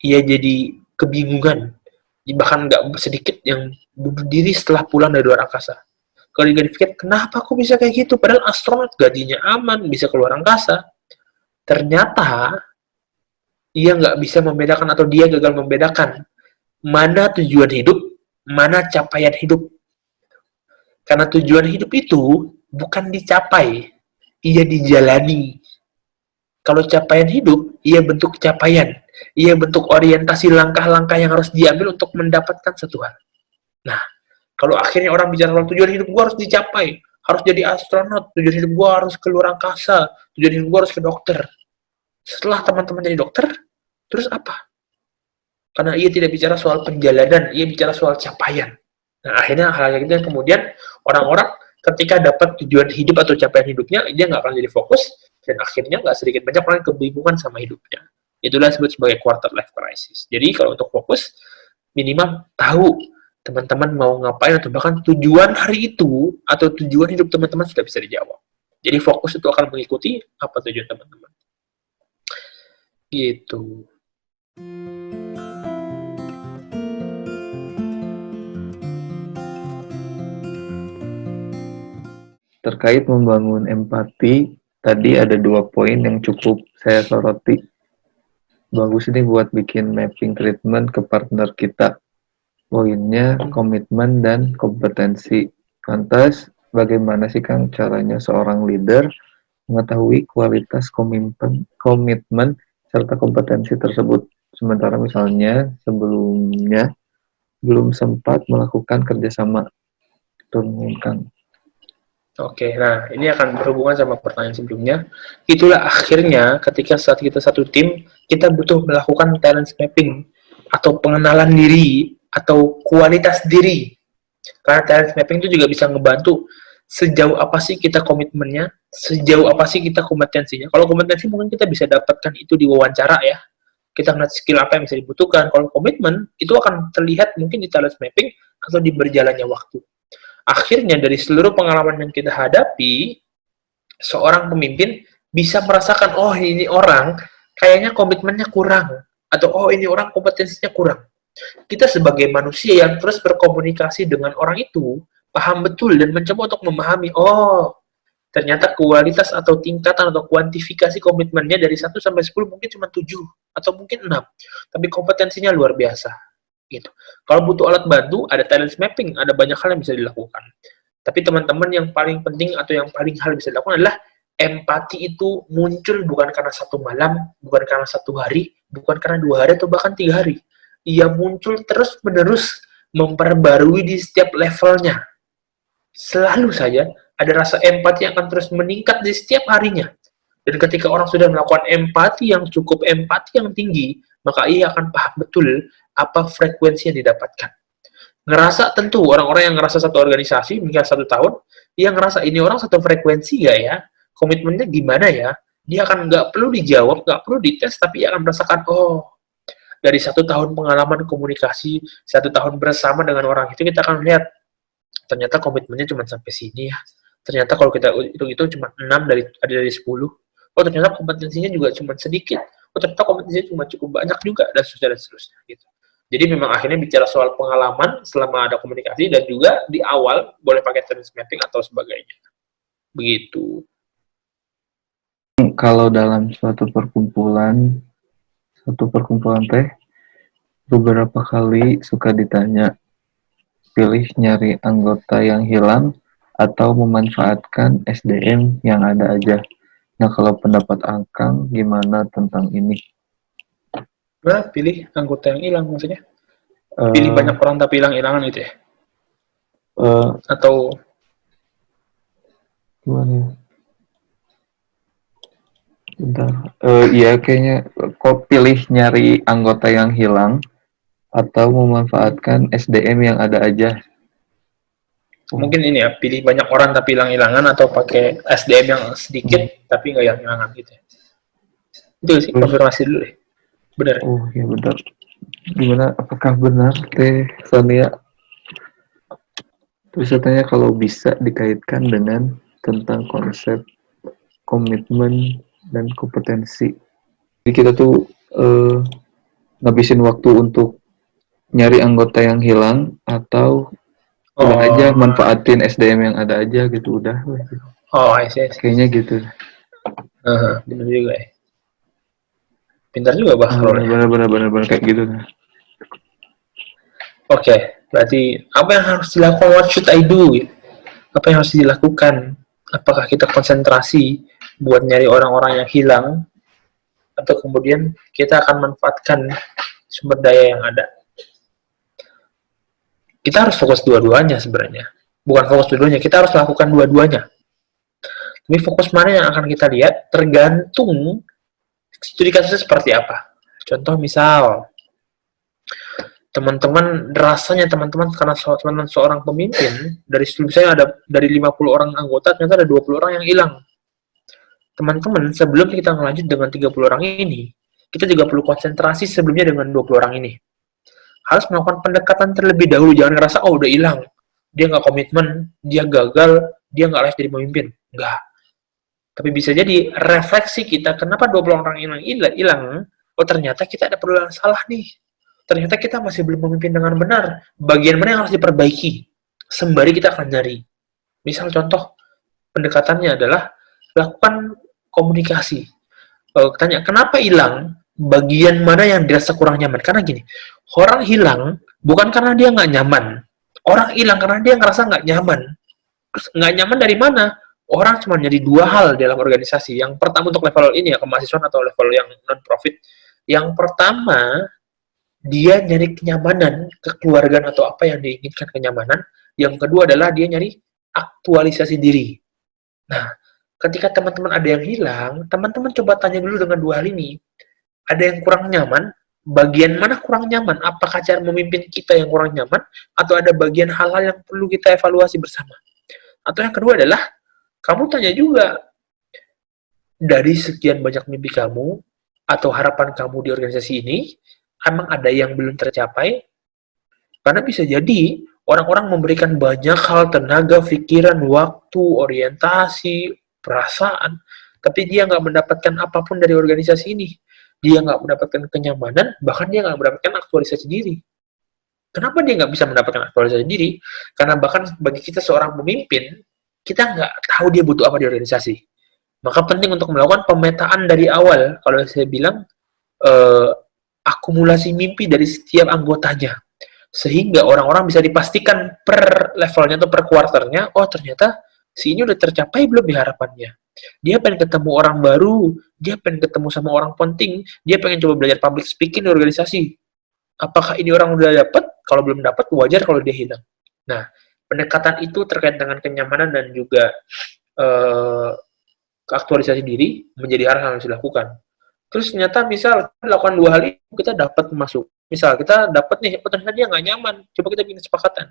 ia jadi kebingungan, bahkan nggak sedikit yang bunuh diri setelah pulang dari luar angkasa. Kalau dipikir, kenapa aku bisa kayak gitu? Padahal astronot gajinya aman, bisa keluar angkasa. Ternyata, ia nggak bisa membedakan atau dia gagal membedakan mana tujuan hidup, mana capaian hidup. Karena tujuan hidup itu bukan dicapai, ia dijalani. Kalau capaian hidup, ia bentuk capaian. Ia bentuk orientasi langkah-langkah yang harus diambil untuk mendapatkan satu hal. Nah, kalau akhirnya orang bicara soal tujuan hidup gue harus dicapai, harus jadi astronot, tujuan hidup gue harus keluar angkasa, tujuan hidup gue harus ke dokter. Setelah teman-teman jadi dokter, terus apa? Karena ia tidak bicara soal penjalanan, ia bicara soal capaian. Nah, akhirnya hal yang itu yang kemudian orang-orang ketika dapat tujuan hidup atau capaian hidupnya, dia nggak akan jadi fokus, dan akhirnya nggak sedikit banyak orang kebingungan sama hidupnya. Itulah disebut sebagai quarter life crisis. Jadi kalau untuk fokus, minimal tahu teman-teman mau ngapain, atau bahkan tujuan hari itu atau tujuan hidup teman-teman sudah bisa dijawab. Jadi fokus itu akan mengikuti apa tujuan teman-teman. Gitu. Terkait membangun empati, tadi ada 2 poin yang cukup saya soroti. Bagus ini buat bikin mapping treatment ke partner kita. Poinnya komitmen dan kompetensi. Lantas, bagaimana sih Kang caranya seorang leader mengetahui kualitas komitmen serta kompetensi tersebut? Sementara misalnya sebelumnya belum sempat melakukan kerjasama. Turun Kang. Oke, nah ini akan berhubungan sama pertanyaan sebelumnya. Itulah akhirnya ketika saat kita satu tim, kita butuh melakukan talent mapping atau pengenalan diri atau kualitas diri. Karena talent mapping itu juga bisa ngebantu sejauh apa sih kita komitmennya, sejauh apa sih kita kompetensinya. Kalau kompetensi mungkin kita bisa dapatkan itu di wawancara ya. Kita ngeliat skill apa yang bisa dibutuhkan. Kalau komitmen, itu akan terlihat mungkin di talent mapping atau di berjalannya waktu. Akhirnya dari seluruh pengalaman yang kita hadapi, seorang pemimpin bisa merasakan, oh ini orang kayaknya komitmennya kurang, atau oh ini orang kompetensinya kurang. Kita sebagai manusia yang terus berkomunikasi dengan orang itu, paham betul dan mencoba untuk memahami, oh ternyata kualitas atau tingkatan atau kuantifikasi komitmennya dari 1 sampai 10 mungkin cuma 7 atau mungkin 6, tapi kompetensinya luar biasa. Gitu. Kalau butuh alat bantu, ada talent mapping, ada banyak hal yang bisa dilakukan. Tapi teman-teman yang paling penting atau yang paling hal bisa dilakukan adalah empati itu muncul bukan karena 1 malam, bukan karena 1 hari, bukan karena 2 hari atau bahkan 3 hari. Ia muncul terus-menerus, memperbarui di setiap levelnya. Selalu saja ada rasa empati yang akan terus meningkat di setiap harinya. Dan ketika orang sudah melakukan empati yang cukup, empati yang tinggi, maka ia akan paham betul apa frekuensi yang didapatkan. Ngerasa tentu orang-orang yang ngerasa satu organisasi hingga 1 tahun, dia ngerasa ini orang satu frekuensi nggak ya, komitmennya gimana ya, dia akan nggak perlu dijawab, nggak perlu dites, tapi ia akan merasakan, oh, dari 1 tahun pengalaman komunikasi, 1 tahun bersama dengan orang itu, kita akan lihat, ternyata komitmennya cuma sampai sini ya. Ternyata kalau kita hitung-hitung cuma 6 dari 10. Oh, ternyata kompetensinya juga cuma sedikit. Oh, ternyata kompetensinya cuma cukup banyak juga, dan seterusnya, dan seterusnya. Gitu. Jadi memang akhirnya bicara soal pengalaman selama ada komunikasi, dan juga di awal boleh pakai tense mapping atau sebagainya. Begitu. Kalau dalam suatu perkumpulan teh, beberapa kali suka ditanya, pilih nyari anggota yang hilang atau memanfaatkan SDM yang ada aja. Nah, kalau pendapat Akang gimana tentang ini? Nah, pilih anggota yang hilang maksudnya? Pilih banyak orang tapi hilang-hilangan gitu ya? Atau gimana ya? Bentar. Iya, kayaknya kok pilih nyari anggota yang hilang atau memanfaatkan SDM yang ada aja. mungkin ini ya, pilih banyak orang tapi hilang-hilangan, atau pakai SDM yang sedikit tapi nggak hilang-hilangan gitu ya. Itu sih, konfirmasi dulu deh. Benar. Oh ya benar. Gimana? Apakah benar Teh Sania? Terus katanya kalau bisa dikaitkan dengan tentang konsep komitmen dan kompetensi. Jadi kita tuh ngabisin waktu untuk nyari anggota yang hilang atau udah aja manfaatin SDM yang ada aja gitu udah. Oh, I see. Kayaknya gitu. Benar juga ya. Pintar juga Bah Rol. Benar kayak gitu. Oke, berarti apa yang harus dilakukan? What should I do? Apa yang harus dilakukan? Apakah kita konsentrasi buat nyari orang-orang yang hilang, atau kemudian kita akan manfaatkan sumber daya yang ada? Kita harus fokus dua-duanya sebenarnya. Bukan fokus dua-duanya, kita harus lakukan dua-duanya. Tapi fokus mana yang akan kita lihat tergantung studi kasusnya seperti apa. Contoh misal, teman-teman karena teman-teman seorang pemimpin, dari studi saya ada dari 50 orang anggota, ternyata ada 20 orang yang hilang. Teman-teman, sebelum kita melanjut dengan 30 orang ini, kita juga perlu konsentrasi sebelumnya dengan 20 orang ini. Harus melakukan pendekatan terlebih dahulu, jangan ngerasa, oh udah hilang, dia nggak komitmen, dia gagal, dia nggak layak jadi pemimpin. Nggak. Tapi bisa jadi refleksi kita, kenapa 20 orang hilang, oh ternyata kita ada perlu yang salah nih. Ternyata kita masih belum memimpin dengan benar. Bagian mana yang harus diperbaiki? Sembari kita akan nyari. Misal contoh, pendekatannya adalah lakukan komunikasi. Tanya, kenapa hilang? Bagian mana yang dirasa kurang nyaman? Karena gini, orang hilang bukan karena dia nggak nyaman. Orang hilang karena dia ngerasa nggak nyaman. Terus nggak nyaman dari mana? Orang cuma nyari 2 hal dalam organisasi. Yang pertama untuk level ini ya, kemahasiswaan atau level yang non-profit. Yang pertama, dia nyari kenyamanan, kekeluargaan atau apa yang diinginkan kenyamanan. Yang kedua adalah dia nyari aktualisasi diri. Nah, ketika teman-teman ada yang hilang, teman-teman coba tanya dulu dengan 2 hal ini. Ada yang kurang nyaman, bagian mana kurang nyaman? Apakah cara memimpin kita yang kurang nyaman, atau ada bagian hal-hal yang perlu kita evaluasi bersama? Atau yang kedua adalah, kamu tanya juga, dari sekian banyak mimpi kamu, atau harapan kamu di organisasi ini, emang ada yang belum tercapai? Karena bisa jadi, orang-orang memberikan banyak hal, tenaga, pikiran, waktu, orientasi, perasaan, tapi dia nggak mendapatkan apapun dari organisasi ini. Dia nggak mendapatkan kenyamanan, bahkan dia nggak mendapatkan aktualisasi diri. Kenapa dia nggak bisa mendapatkan aktualisasi diri? Karena bahkan bagi kita seorang pemimpin, kita nggak tahu dia butuh apa di organisasi. Maka penting untuk melakukan pemetaan dari awal. Kalau saya bilang, akumulasi mimpi dari setiap anggotanya. Sehingga orang-orang bisa dipastikan per levelnya atau per kuarternya, oh ternyata si ini udah tercapai belum di harapannya. Dia pengen ketemu orang baru, dia pengen ketemu sama orang penting, dia pengen coba belajar public speaking di organisasi. Apakah ini orang udah dapat? Kalau belum dapat, wajar kalau dia hilang. Nah, pendekatan itu terkait dengan kenyamanan dan juga aktualisasi diri menjadi hal yang harus dilakukan. Terus ternyata misal lakukan 2 hal ini, kita dapat masuk. Misal kita dapat nih, oh ternyata dia nggak nyaman, coba kita bikin kesepakatan.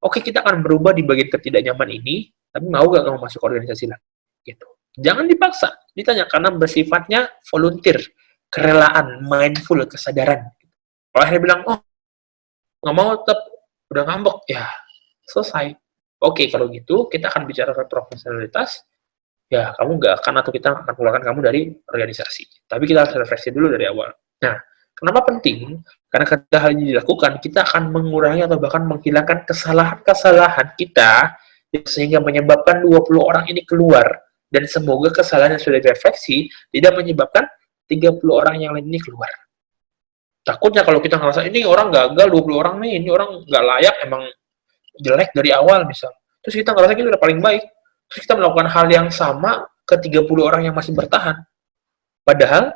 Oke, kita akan berubah di bagian ketidaknyaman ini, tapi mau nggak kamu masuk organisasi lah? Gitu. Jangan dipaksa, ditanya, karena bersifatnya volunteer, kerelaan, mindful, kesadaran. Kalau akhirnya bilang, oh nggak mau tetap, udah ngambek, ya selesai. Oke, kalau gitu kita akan bicara profesionalitas, ya kamu nggak akan atau kita akan keluarkan kamu dari organisasi. Tapi kita harus refleksi dulu dari awal. Nah, kenapa penting? Karena ketika hal ini dilakukan, kita akan mengurangi atau bahkan menghilangkan kesalahan-kesalahan kita sehingga menyebabkan 20 orang ini keluar. Dan semoga kesalahan yang sudah direfleksi tidak menyebabkan 30 orang yang lain ini keluar. Takutnya kalau kita ngerasa ini orang gagal, 20 orang nih, ini orang nggak layak, emang jelek dari awal misal. Terus kita ngerasa kita udah paling baik. Terus kita melakukan hal yang sama ke 30 orang yang masih bertahan. Padahal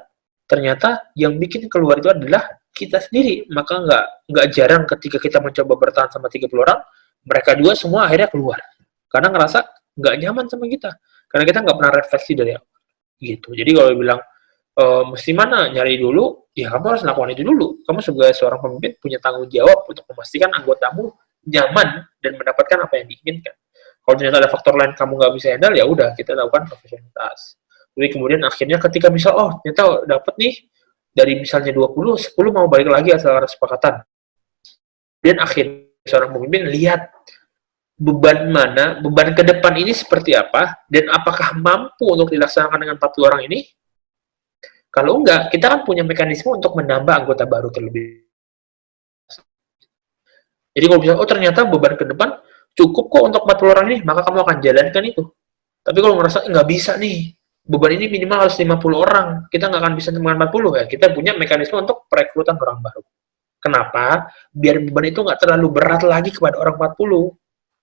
ternyata yang bikin keluar itu adalah kita sendiri. Maka nggak jarang ketika kita mencoba bertahan sama 30 orang, mereka juga semua akhirnya keluar. Karena ngerasa nggak nyaman sama kita. Karena kita nggak pernah refleksi dari awal. Gitu. Jadi kalau bilang, mesti mana nyari dulu, ya kamu harus lakukan itu dulu. Kamu sebagai seorang pemimpin punya tanggung jawab untuk memastikan anggotamu nyaman dan mendapatkan apa yang diinginkan. Kalau ternyata ada faktor lain kamu nggak bisa handle, ya udah kita lakukan profesionalitas. Jadi kemudian akhirnya ketika misal, oh ternyata dapat nih dari misalnya 20, 10 mau balik lagi asal ada kesepakatan. Dan akhirnya seorang pemimpin lihat beban ke depan ini seperti apa, dan apakah mampu untuk dilaksanakan dengan 40 orang ini. Kalau enggak, kita kan punya mekanisme untuk menambah anggota baru terlebih. Jadi kalau bisa, oh ternyata beban ke depan cukup kok untuk 40 orang ini, maka kamu akan jalankan itu. Tapi kalau ngerasa nggak bisa nih, beban ini minimal harus 50 orang, kita nggak akan bisa dengan 40 ya, kita punya mekanisme untuk perekrutan orang baru. Kenapa? Biar beban itu nggak terlalu berat lagi kepada orang 40.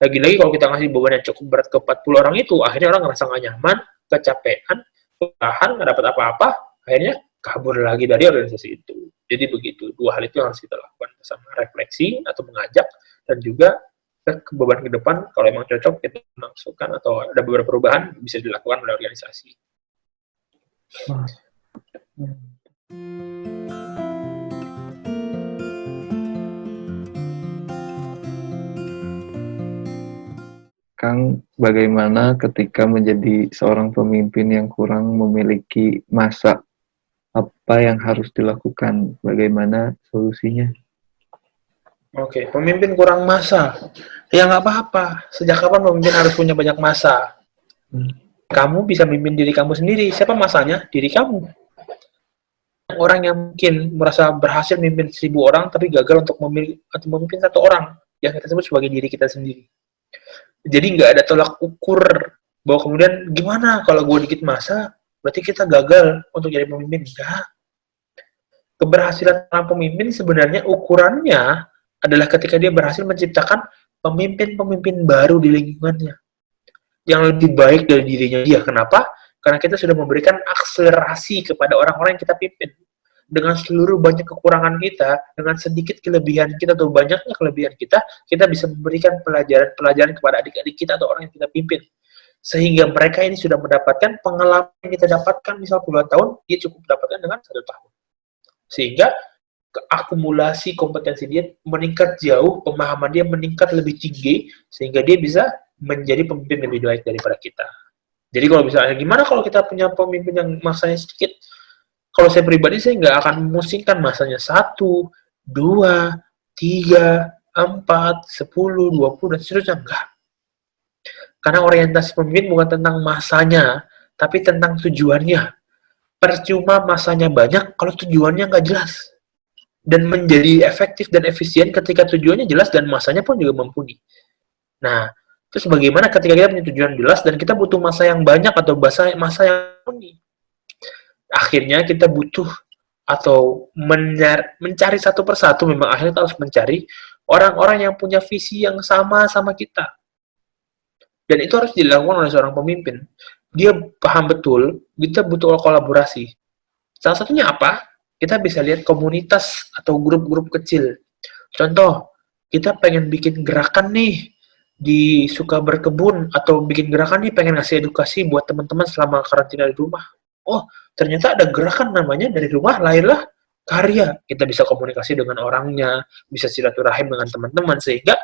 Lagi-lagi kalau kita ngasih beban yang cukup berat ke 40 orang itu, akhirnya orang ngerasa nggak nyaman, kecapean, tahan, nggak dapat apa-apa, akhirnya kabur lagi dari organisasi itu. Jadi begitu, 2 hal itu yang harus kita lakukan bersama, refleksi atau mengajak, dan juga beban ke depan, kalau emang cocok kita masukkan atau ada beberapa perubahan bisa dilakukan oleh organisasi. Kang, bagaimana ketika menjadi seorang pemimpin yang kurang memiliki masa? Apa yang harus dilakukan? Bagaimana solusinya? Oke, pemimpin kurang masa. Ya nggak apa-apa. Sejak kapan pemimpin harus punya banyak masa? Kamu bisa memimpin diri kamu sendiri. Siapa masanya? Diri kamu. Orang yang mungkin merasa berhasil memimpin 1000 orang, tapi gagal untuk memimpin 1 orang, yang kita sebut sebagai diri kita sendiri. Jadi nggak ada tolak ukur bahwa kemudian gimana kalau gue dikit masa, berarti kita gagal untuk jadi pemimpin. Enggak. Keberhasilan seorang pemimpin sebenarnya ukurannya adalah ketika dia berhasil menciptakan pemimpin-pemimpin baru di lingkungannya yang lebih baik dari dirinya dia. Kenapa? Karena kita sudah memberikan akselerasi kepada orang-orang yang kita pimpin. Dengan seluruh banyak kekurangan kita, dengan sedikit kelebihan kita atau banyaknya kelebihan kita bisa memberikan pelajaran-pelajaran kepada adik-adik kita atau orang yang kita pimpin. Sehingga mereka ini sudah mendapatkan pengalaman yang kita dapatkan misal puluhan tahun, dia cukup dapatkan dengan 1 tahun. Sehingga akumulasi kompetensi dia meningkat jauh, pemahaman dia meningkat lebih tinggi, sehingga dia bisa menjadi pemimpin lebih baik daripada kita. Jadi kalau misalnya, gimana kalau kita punya pemimpin yang masanya sedikit? Kalau saya pribadi, saya nggak akan memusingkan masanya 1, 2, 3, 4, 10, 20, dan seterusnya. Enggak. Karena orientasi pemimpin bukan tentang masanya, tapi tentang tujuannya. Percuma masanya banyak kalau tujuannya nggak jelas. Dan menjadi efektif dan efisien ketika tujuannya jelas dan masanya pun juga mumpuni. Nah, terus bagaimana ketika kita punya tujuan jelas dan kita butuh masa yang banyak atau masa yang mumpuni? Akhirnya kita butuh atau mencari satu persatu, memang akhirnya kita harus mencari orang-orang yang punya visi yang sama kita. Dan itu harus dilakukan oleh seorang pemimpin. Dia paham betul, kita butuh kolaborasi. Salah satunya apa? Kita bisa lihat komunitas atau grup-grup kecil. Contoh, kita pengen bikin gerakan nih, suka berkebun atau bikin gerakan nih, pengen ngasih edukasi buat teman-teman selama karantina di rumah. Oh, ternyata ada gerakan namanya dari rumah lahirlah karya. Kita bisa komunikasi dengan orangnya, bisa silaturahim dengan teman-teman, sehingga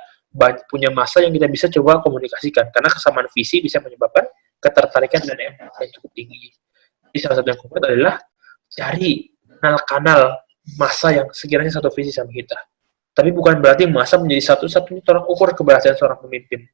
punya masa yang kita bisa coba komunikasikan. Karena kesamaan visi bisa menyebabkan ketertarikan dan empati yang cukup tinggi. Jadi salah satu yang konkret adalah cari kanal masa yang sekiranya satu visi sama kita. Tapi bukan berarti masa menjadi satu-satunya tolak ukur keberhasilan seorang pemimpin.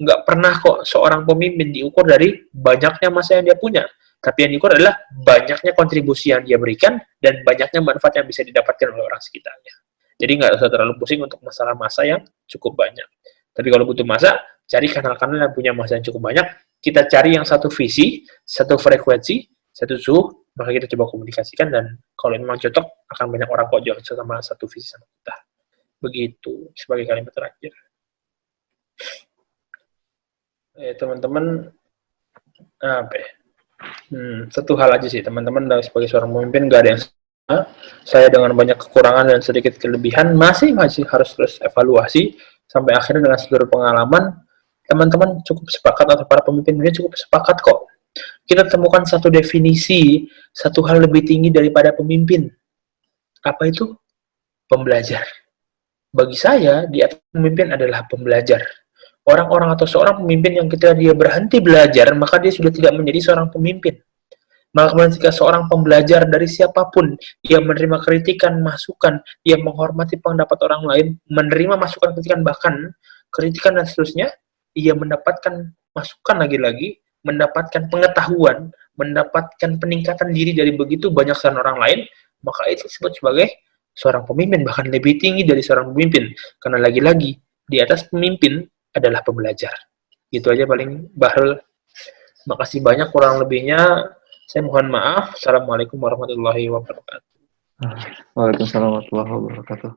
Nggak pernah kok seorang pemimpin diukur dari banyaknya masa yang dia punya. Tapi yang diukur adalah banyaknya kontribusi yang dia berikan dan banyaknya manfaat yang bisa didapatkan oleh orang sekitarnya. Jadi nggak usah terlalu pusing untuk masalah masa yang cukup banyak. Tapi kalau butuh masa, cari kanal-kanal yang punya masa yang cukup banyak. Kita cari yang satu visi, satu frekuensi, satu suhu, maka kita coba komunikasikan, dan kalau memang cocok, akan banyak orang kok jual sama satu visi sama kita. Begitu sebagai kalimat terakhir. Teman-teman, apa ya? Satu hal aja sih, teman-teman, sebagai seorang pemimpin gak ada yang sama. Saya dengan banyak kekurangan dan sedikit kelebihan masih harus terus evaluasi sampai akhirnya dengan seluruh pengalaman teman-teman cukup sepakat, atau para pemimpin dunia cukup sepakat kok. Kita temukan satu definisi, satu hal lebih tinggi daripada pemimpin. Apa itu? Pembelajar. Bagi saya, di atas pemimpin adalah pembelajar. Orang-orang atau seorang pemimpin yang ketika dia berhenti belajar, maka dia sudah tidak menjadi seorang pemimpin. Maka ketika seorang pembelajar dari siapapun, dia menerima kritikan, masukan, dia menghormati pendapat orang lain, menerima masukan, kritikan, bahkan kritikan dan seterusnya, ia mendapatkan masukan lagi-lagi, mendapatkan pengetahuan, mendapatkan peningkatan diri dari begitu banyak orang lain, maka itu disebut sebagai seorang pemimpin, bahkan lebih tinggi dari seorang pemimpin. Karena lagi-lagi, di atas pemimpin adalah pembelajar. Gitu aja paling, Bahrul. Makasih banyak, kurang lebihnya saya mohon maaf. Assalamualaikum warahmatullahi wabarakatuh. Waalaikumsalam warahmatullahi wabarakatuh.